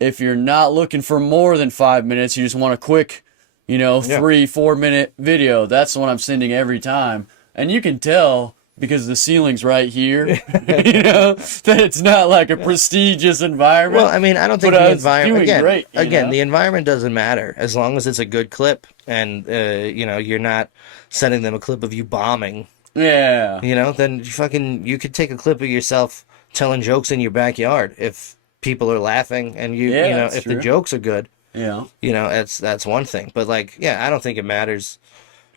if you're not looking for more than 5 minutes, you just want a quick, Yeah. 3-4 minute video. That's the one I'm sending every time. And you can tell because the ceiling's right here, that it's not like a prestigious environment. Well, I mean, I don't think But I the was environment. doing Again, great, you know? the environment doesn't matter as long as it's a good clip, and you're not sending them a clip of you bombing. Yeah. Then you could take a clip of yourself telling jokes in your backyard if people are laughing and Yeah, that's if true. the jokes are good. Yeah. That's one thing. But I don't think it matters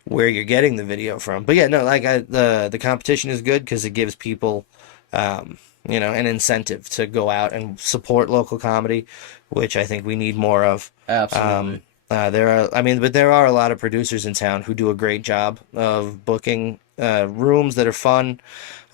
where you're getting the video from. But yeah, no, the competition is good because it gives people, an incentive to go out and support local comedy, which I think we need more of. Absolutely. There are a lot of producers in town who do a great job of booking rooms that are fun,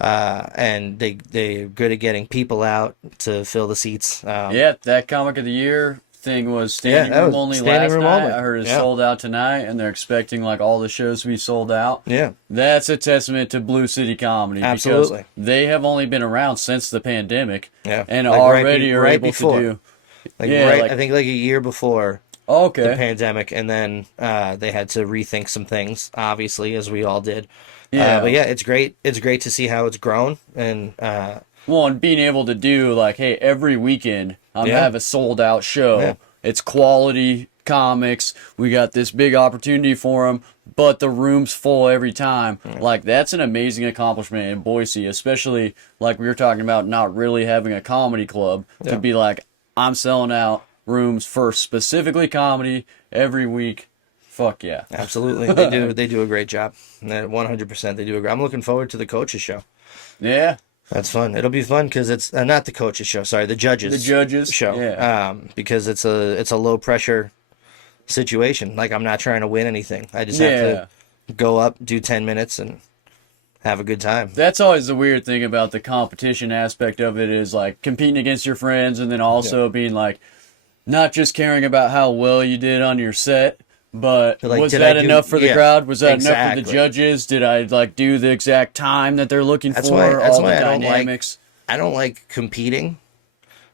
and they're good at getting people out to fill the seats. Yeah, that comic of the year thing was standing that room was only standing last room night. only. I heard it's Yeah. sold out tonight, and they're expecting like all the shows to be sold out. Yeah, That's a testament to Blue City Comedy. Absolutely. Because they have only been around since the pandemic, yeah, and Like, already are right able before. to do. I think a year before the Okay. pandemic, and then they had to rethink some things, obviously, as we all did. Yeah. But yeah, it's great. It's great to see how it's grown, and Well, and being able to do like, hey, every weekend I'm gonna Yeah. have a sold out show. Yeah. It's quality comics. We got this big opportunity for them, but the room's full every time. Like that's an amazing accomplishment in Boise, especially like we were talking about not really having a comedy club Yeah. to be like, I'm selling out rooms for specifically comedy every week. Fuck yeah. absolutely, they do a great job. 100%, they do. I'm looking forward to the coaches show. Yeah. That's fun. It'll be fun because it's not the coaches show. Sorry, the judges. The judges show. Yeah. Because it's a low pressure situation. Like I'm not trying to win anything. I just have Yeah. to go up, do 10 minutes, and have a good time. That's always the weird thing about the competition aspect of it is like competing against your friends and then also being like not just caring about how well you did on your set, but Like, was did that I do- enough for the yeah, crowd? Was that enough for exactly. the judges? Did I like do the exact time that they're looking That's for? why all the I don't dynamics. I don't like competing.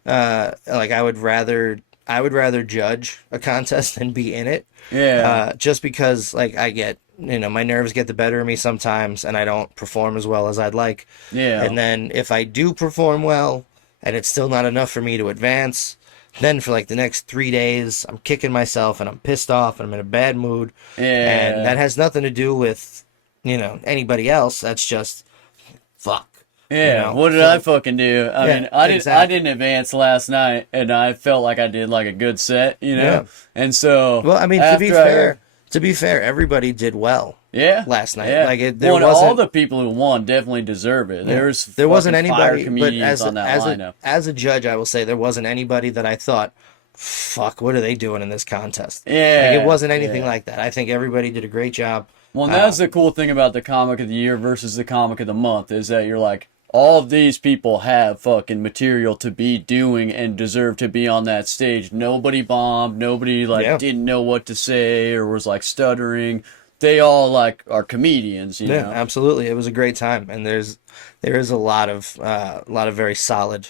I would rather judge a contest than be in it. Yeah. Just because I get my nerves get the better of me sometimes, and I don't perform as well as I'd like. Yeah. And then if I do perform well, and it's still not enough for me to advance, then for the next 3 days, I'm kicking myself and I'm pissed off and I'm in a bad mood. Yeah. And that has nothing to do with anybody else. That's just fuck. Yeah, what did So- I fucking do? I Yeah, mean, I exactly. didn't advance last night, and I felt like I did like a good set, Yeah. And so, Well, I mean, after to be fair, everybody did well. yeah, last night. yeah. There Well, and all wasn't- the people who won definitely deserve it. There wasn't fucking fire anybody, but comedians on that lineup. as a judge, I will say there wasn't anybody that I thought, fuck, what are they doing in this contest? Yeah, it wasn't anything yeah. like that. I think everybody did a great job. Well, and that's the cool thing about the comic of the year versus the comic of the month is that you're like, all of these people have fucking material to be doing and deserve to be on that stage. Nobody bombed. Nobody Yeah. didn't know what to say or was stuttering. They all are comedians, you Yeah, know. absolutely. It was a great time, and there is a lot of very solid,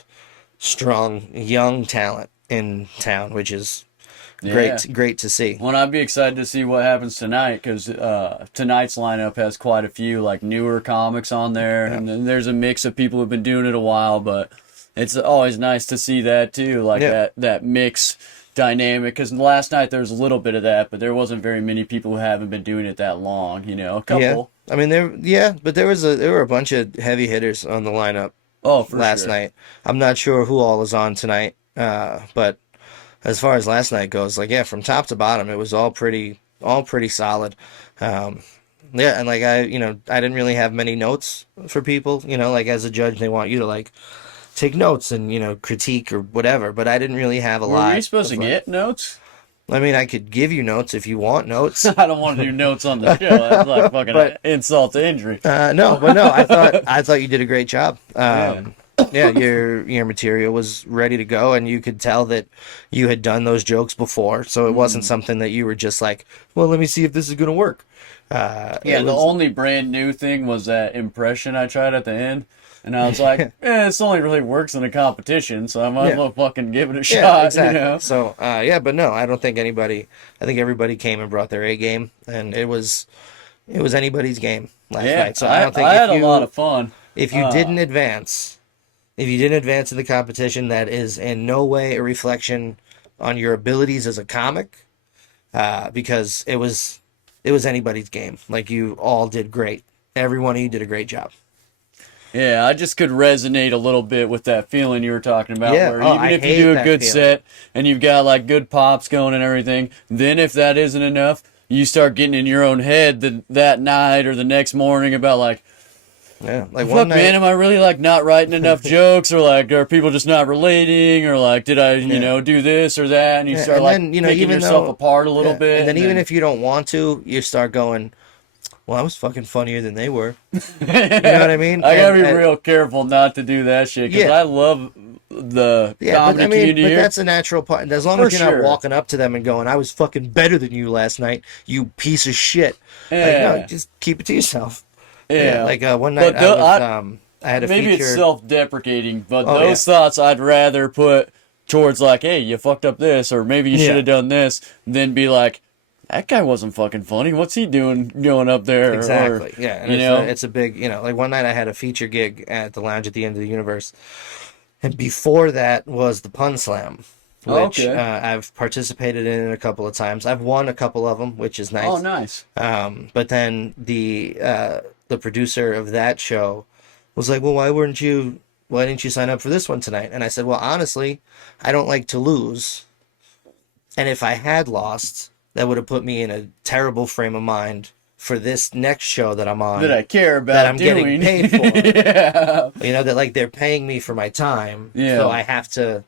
strong young talent in town, which is Yeah. great to see. Well, and I'd be excited to see what happens tonight because tonight's lineup has quite a few newer comics on there, and then there's a mix of people who've been doing it a while. But it's always nice to see that too, Yeah. that mix dynamic. Because last night there was a little bit of that, but there wasn't very many people who haven't been doing it that long. A couple. Yeah, I mean but there were a bunch of heavy hitters on the lineup Oh, for last sure. night. I'm not sure who all is on tonight, but as far as last night goes, from top to bottom, it was all pretty solid. Yeah, and I didn't really have many notes for people. As a judge, they want you to take notes and critique or whatever, but I didn't really have a lot. Were you supposed to get notes? I mean, I could give you notes if you want notes. I don't want to do notes on the show. That's fucking But- insult to injury. No, but no, I thought you did a great job. Yeah. Yeah, your material was ready to go, and you could tell that you had done those jokes before, so it wasn't something that you were just like, well, let me see if this is gonna work. Yeah, It the was, only brand new thing was that impression I tried at the end. And I was like, this only really works in a competition, so I might as Yeah. well fucking give it a yeah, shot, exactly. you know? So, yeah, but no, I don't think anybody. I think everybody came and brought their A game, and it was anybody's game last Yeah, night. So I don't think I had a lot of fun. if you Uh, didn't advance, if you didn't advance in the competition, that is in no way a reflection on your abilities as a comic, because it was anybody's game. Like you all did great. Every one of you did a great job. yeah, I just could resonate a little bit with that feeling you were talking about, Yeah. where Oh, even I if you hate do a that good feeling. set and you've got like good pops going and everything, then if that isn't enough, you start getting in your own head that night or the next morning about like, Yeah. Like fuck one man, night. am I really like not writing enough jokes, or like are people just not relating, or like did I Yeah. do this or that, and you Yeah, start and like then picking even yourself though, apart a little yeah, bit, and then even if you don't want to, you start going, "Well, I was fucking funnier than they were." You know what I mean? I gotta be And real careful not to do that shit because yeah, I love the yeah, but comedy I mean, community but here. that's a natural part. As long For as you're not sure. walking up to them and going, "I was fucking better than you last night, you piece of shit." Like, no, Yeah, just keep it to yourself. Yeah, yeah. like one But night I had a maybe it's feature. self-deprecating, but Oh yeah, those thoughts I'd rather put towards like, hey, you fucked up this, or maybe you should yeah, have done this, than be like, that guy wasn't fucking funny. What's he doing going up there? Or, exactly. Yeah, and you it's a, know, it's a big, like one night I had a feature gig at the Lounge at the End of the Universe. And before that was the Pun Slam, oh, which okay. I've participated in a couple of times. I've won a couple of them, which is Oh, nice. nice. But then the producer of that show was like, "Well, why didn't you sign up for this one tonight?" And I said, "Well, honestly, I don't like to lose. And if I had lost, that would have put me in a terrible frame of mind for this next show that I'm on, That I care that about I'm getting doing. paid for. Yeah. That like they're paying me for my time, Yeah. so I have to,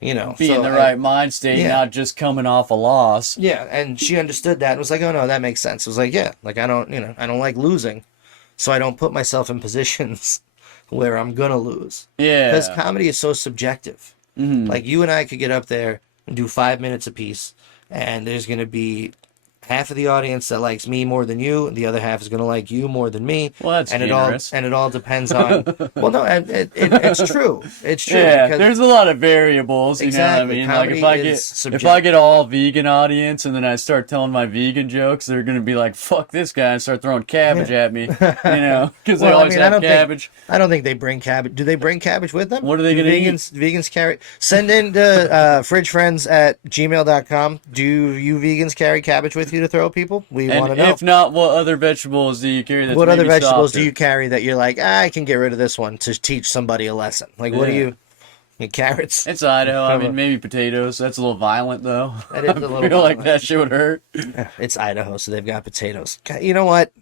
Be so in the I- right mind state, yeah. not just coming off a loss. yeah, and she understood that and was like, "Oh no, that makes sense." I was like, "Yeah, like I don't like losing, so I don't put myself in positions where I'm gonna lose." Because Yeah. comedy is so subjective. Mhm. Like you and I could get up there and do 5 minutes apiece, and there's gonna be half of the audience that likes me more than you, and the other half is gonna like you more than me. Well, that's And generous. it all depends on. Well, no, and it's true. It's true. Yeah, because there's a lot of variables, you know what I Exactly. mean? Like if Comedy I is get if I subjective. get all vegan audience and then I start telling my vegan jokes, they're gonna be like, "Fuck this guy," and start throwing cabbage at me, because they Well, I always mean, have cabbage. I don't think they bring cabbage. Do they bring cabbage with them? What are they Do gonna vegans carry? Send in to fridgefriends@gmail.com. Do you vegans carry cabbage with you to throw at people? We want to And know. if not, what other vegetables do you carry? That's What other maybe vegetables softer? do you carry that you're like, I can get rid of this one to teach somebody a lesson? Like, what do Yeah. carrots? It's Idaho. I mean, maybe potatoes. That's a little violent, though. That is a I little feel like violent. that shit would hurt. It's Idaho, so they've got potatoes. You know what?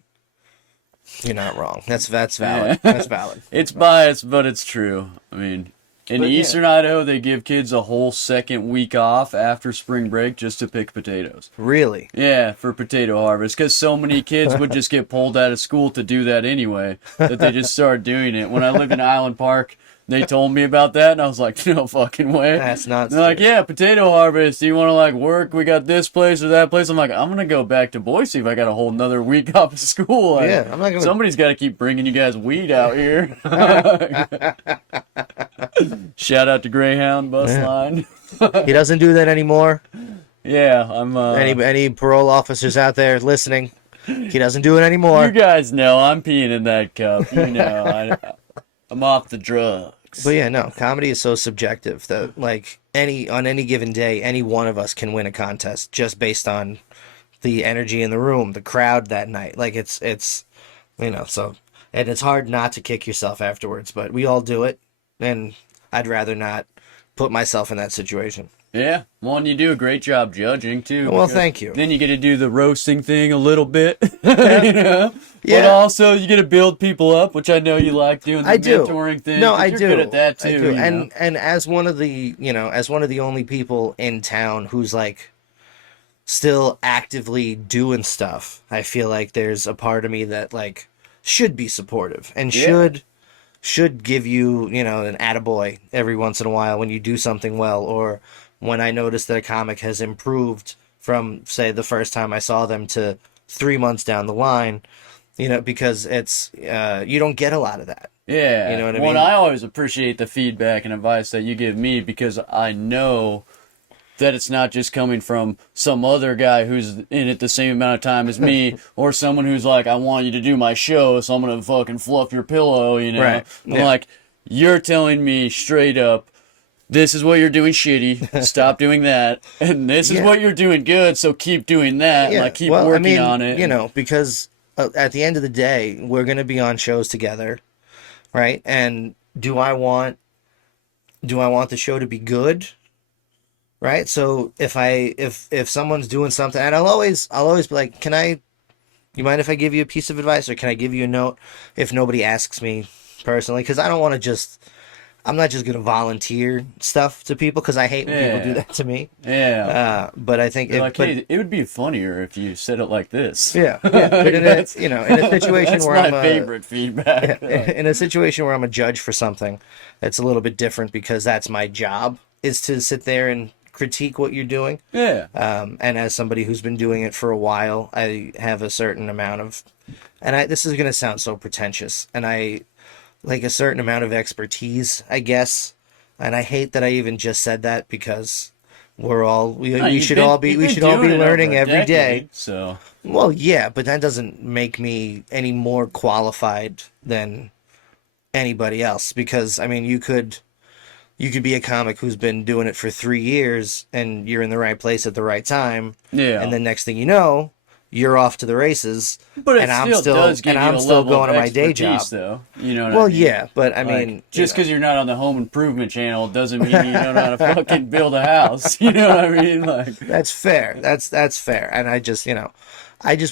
You're not wrong. That's valid. Yeah. That's valid. It's biased, but it's true. I mean, in But yeah. eastern Idaho, they give kids a whole second week off after spring break just to pick potatoes. Really? Yeah, for potato harvest, because so many kids would just get pulled out of school to do that anyway, that they just started doing it. When I lived in Island Park, they told me about that, and I was like, no fucking way. That's nuts. They're like, dude. yeah, potato harvest. Do you want to like work? We got this place or that place. I'm like, I'm gonna go back to Boise if I got a whole nother week off of school. Like, Yeah, I'm not gonna. somebody's got to keep bringing you guys weed out here. Shout out to Greyhound bus Yeah. line. He doesn't do that anymore. Yeah, I'm. Any parole officers out there listening? He doesn't do it You anymore. guys know I'm peeing in that cup. You know, I'm off the drugs. But yeah, no, comedy is so subjective that like on any given day, any one of us can win a contest just based on the energy in the room, the crowd that night. Like it's so, and it's hard not to kick yourself afterwards, but we all do it, and I'd rather not put myself in that situation. Yeah, well, and you do a great job judging too. Well, because thank you. Then you get to do the roasting thing a little bit, you know. Yeah. But also you get to build people up, which I know you like doing. The I do. mentoring thing. No, 'cause I you're do. Good at that too. I do. you know. And as one of the only people in town who's like still actively doing stuff, I feel like there's a part of me that like should be supportive and Yeah. should should give you, you know, an attaboy every once in a while when you do something well, or when I notice that a comic has improved from, say, the first time I saw them to 3 months down the line, you know, because it's, you don't get a lot of that. Yeah. You know what I Well, mean? I always appreciate the feedback and advice that you give me because I know that it's not just coming from some other guy who's in it the same amount of time as me, or someone who's like, I want you to do my show, so I'm gonna fucking fluff your pillow, you know? Right. I'm Yeah. like, you're telling me straight up, this is what you're doing shitty, stop doing that, and this is Yeah. what you're doing good, so keep doing that, Yeah. like keep Well, working on it. you know, because at the end of the day, we're going to be on shows together, right? And do I want the show to be good? Right? So if someone's doing something, and I'll always be like, you mind if I give you a piece of advice, or can I give you a note if nobody asks me personally? Because I don't want to I'm not just gonna volunteer stuff to people, because I hate when people do Yeah. that to me. Yeah. But I think You're if, like, but hey, it would be funnier if you said it like this. yeah, yeah. But in a, That's- you know, in a situation That's where my I'm a, favorite feedback. in a situation where I'm a judge for something, it's a little bit different, because that's my job, is to sit there and critique what you're doing. Yeah. And as somebody who's been doing it for a while, I have a certain amount of, and this is going to sound so pretentious, and I like a certain amount of expertise, I guess. And I hate that I even just said that, because we You've should been- all be you've we been should all be doing it learning over a every day. decade, so Well, yeah, but that doesn't make me any more qualified than anybody else, because I mean, you could be a comic who's been doing it for 3 years, and you're in the right place at the right time, yeah. and then next thing you know, you're off to the races. But it and does give you I'm a still level going of to my day job. expertise, though. You know what Well, I mean? yeah, but I Like, mean, just because you're not on the home improvement channel doesn't mean you don't know how to fucking build a house. You know what I mean? Like, that's fair. That's fair. And I just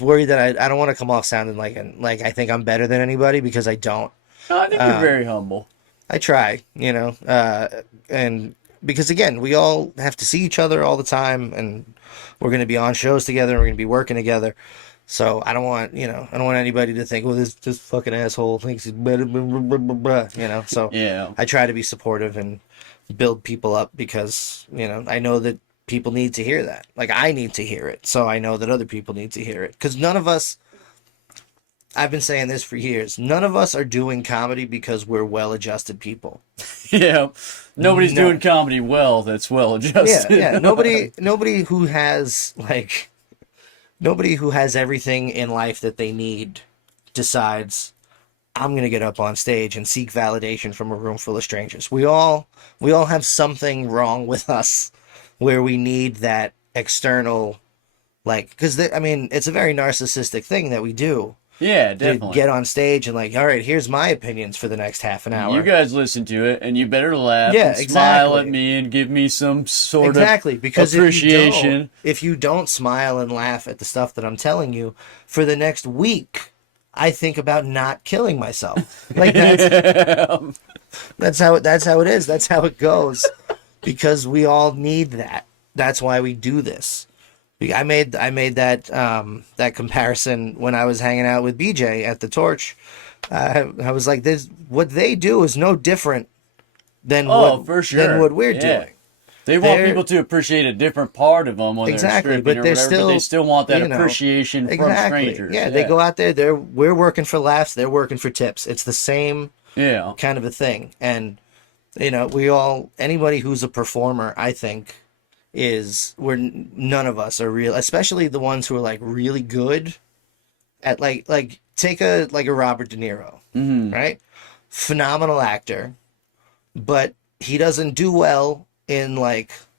worry that I don't want to come off sounding like I think I'm better than anybody, because I don't. no, I think you're very humble. I try, and because again, we all have to see each other all the time, and we're going to be on shows together, and we're going to be working together. So I don't want anybody to think, well, this fucking asshole thinks he's better, blah, blah, blah, blah, So Yeah. I try to be supportive and build people up, because, I know that people need to hear that. Like, I need to hear it. So I know that other people need to hear it. Because none of us, I've been saying this for years, none of us are doing comedy because we're well-adjusted people. Yeah. Nobody's No. doing comedy well that's well adjusted. Yeah. Nobody who has everything in life that they need decides, I'm going to get up on stage and seek validation from a room full of strangers. We all have something wrong with us where we need that external, because it's a very narcissistic thing that we do. Yeah, To definitely. get on stage and all right, here's my opinions for the next half an hour. You guys listen to it, and you better laugh Yeah, and smile exactly. at me and give me some sort Exactly, of because appreciation. if you don't smile and laugh at the stuff that I'm telling you for the next week, I think about not killing myself. That's how it is. That's how it goes. Because we all need that. That's why we do this. I made that comparison when I was hanging out with BJ at the Torch. I was like, "This what they do is no different than For sure. than what we're Yeah. doing." They want They're- people to appreciate a different part of them when Exactly, they're but stripping or they're whatever, but they still, still want that you know, appreciation from Exactly. strangers. Yeah, they go out there. We're working for laughs. They're working for tips. It's the same Yeah. kind of a thing. And anybody who's a performer, I think, none of us are real, especially the ones who are really good at take a Robert De Niro, right? Phenomenal actor, but he doesn't do well in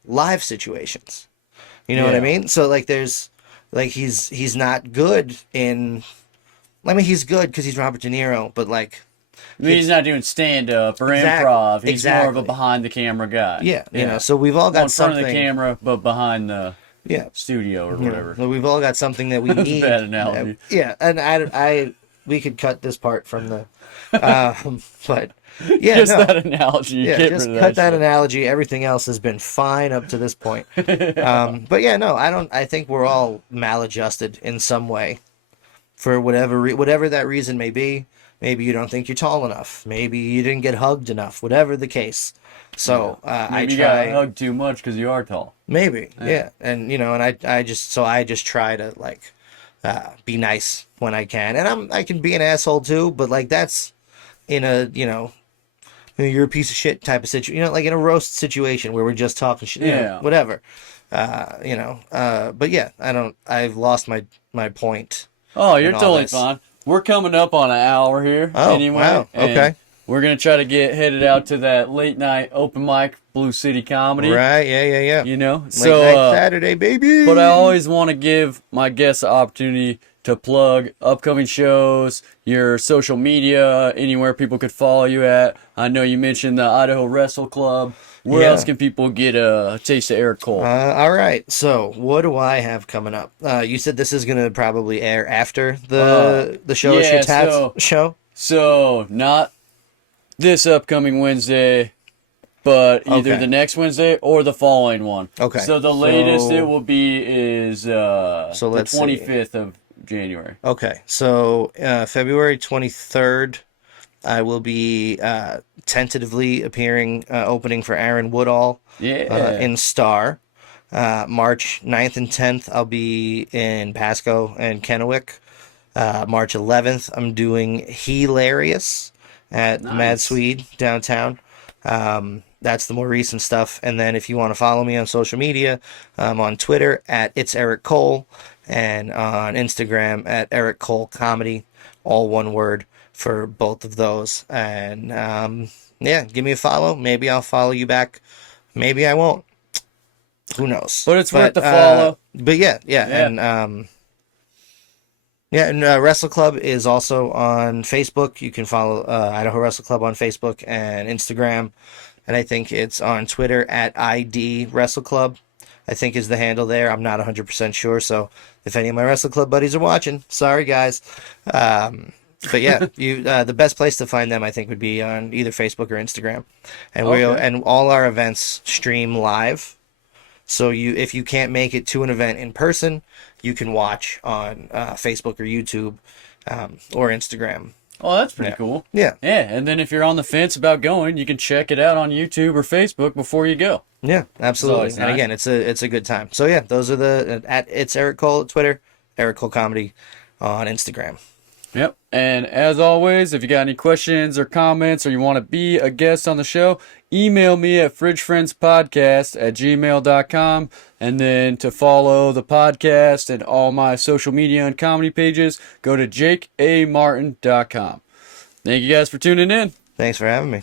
live situations. You know what I Yeah. mean? So there's he's not good in. He's good because he's Robert De Niro, but I mean, he's not doing stand up or Exactly. improv. He's more of Exactly. a behind the camera guy. yeah. So we've all Not got in front something. of the camera, but behind the Yeah. studio or whatever. So we've all got something that we That was a need. bad analogy. Yeah, and we could cut this part from the, but yeah, Just no. that analogy. Yeah, Get just rid of cut that shit. analogy. Everything else has been fine up to this point. But yeah, no, I think we're all maladjusted in some way, for whatever that reason may be. Maybe you don't think you're tall enough. Maybe you didn't get hugged enough. Whatever the case. So I Maybe you try. got hugged too much because you are tall. Maybe, yeah. And I just try to like be nice when I can, and I can be an asshole too, but like that's in a you're a piece of shit type of situation, like in a roast situation where we're just talking shit, Yeah. whatever, but yeah, I've lost my point. Oh, you're and all totally this. fine. We're coming up on an hour here Oh, anyway. wow, and okay. We're going to try to get headed out to that late night open mic, Blue City Comedy. Right, yeah. You know? Late So, night Saturday, baby. but I always want to give my guests the opportunity to plug upcoming shows, your social media, anywhere people could follow you at. I know you mentioned the Idaho Wrestle Club. Where Yeah. else can people get a taste of Eric Cole? All right. So, what do I have coming up? You said this is gonna probably air after the show. It's yeah, your tats so- show. So, not this upcoming Wednesday, but either Okay. the next Wednesday or the following one. Okay. So the latest So- it will be is the let's see. 25th of January. Okay. So, February 23rd, I will be tentatively appearing, opening for Aaron Woodall Yeah. in Star. March 9th and 10th, I'll be in Pasco and Kennewick. March 11th, I'm doing Hilarious at Nice. Mad Swede downtown. That's the more recent stuff. And then if you want to follow me on social media, I'm on Twitter at It's Eric Cole and on Instagram at Eric Cole Comedy, all one word for both of those. And yeah, give me a follow. Maybe I'll follow you back. Maybe I won't. Who knows? But it's worth the follow. But yeah. And Wrestle Club is also on Facebook. You can follow Idaho Wrestle Club on Facebook and Instagram. And I think it's on Twitter at ID Wrestle Club, I think is the handle there. I'm not 100% sure. So if any of my Wrestle Club buddies are watching, sorry guys. But yeah, the best place to find them, I think, would be on either Facebook or Instagram. And Okay. all our events stream live. So if you can't make it to an event in person, you can watch on Facebook or YouTube or Instagram. Oh, that's pretty Yeah. cool. Yeah, Yeah, and then if you're on the fence about going, you can check it out on YouTube or Facebook before you go. yeah, absolutely. always And nice. again, it's a good time. So yeah, those are the at It's Eric Cole at Twitter, Eric Cole Comedy on Instagram. Yep. And as always, if you got any questions or comments or you want to be a guest on the show, email me at fridgefriendspodcast@gmail.com. And then to follow the podcast and all my social media and comedy pages, go to jakeamartin.com. Thank you guys for tuning in. Thanks for having me.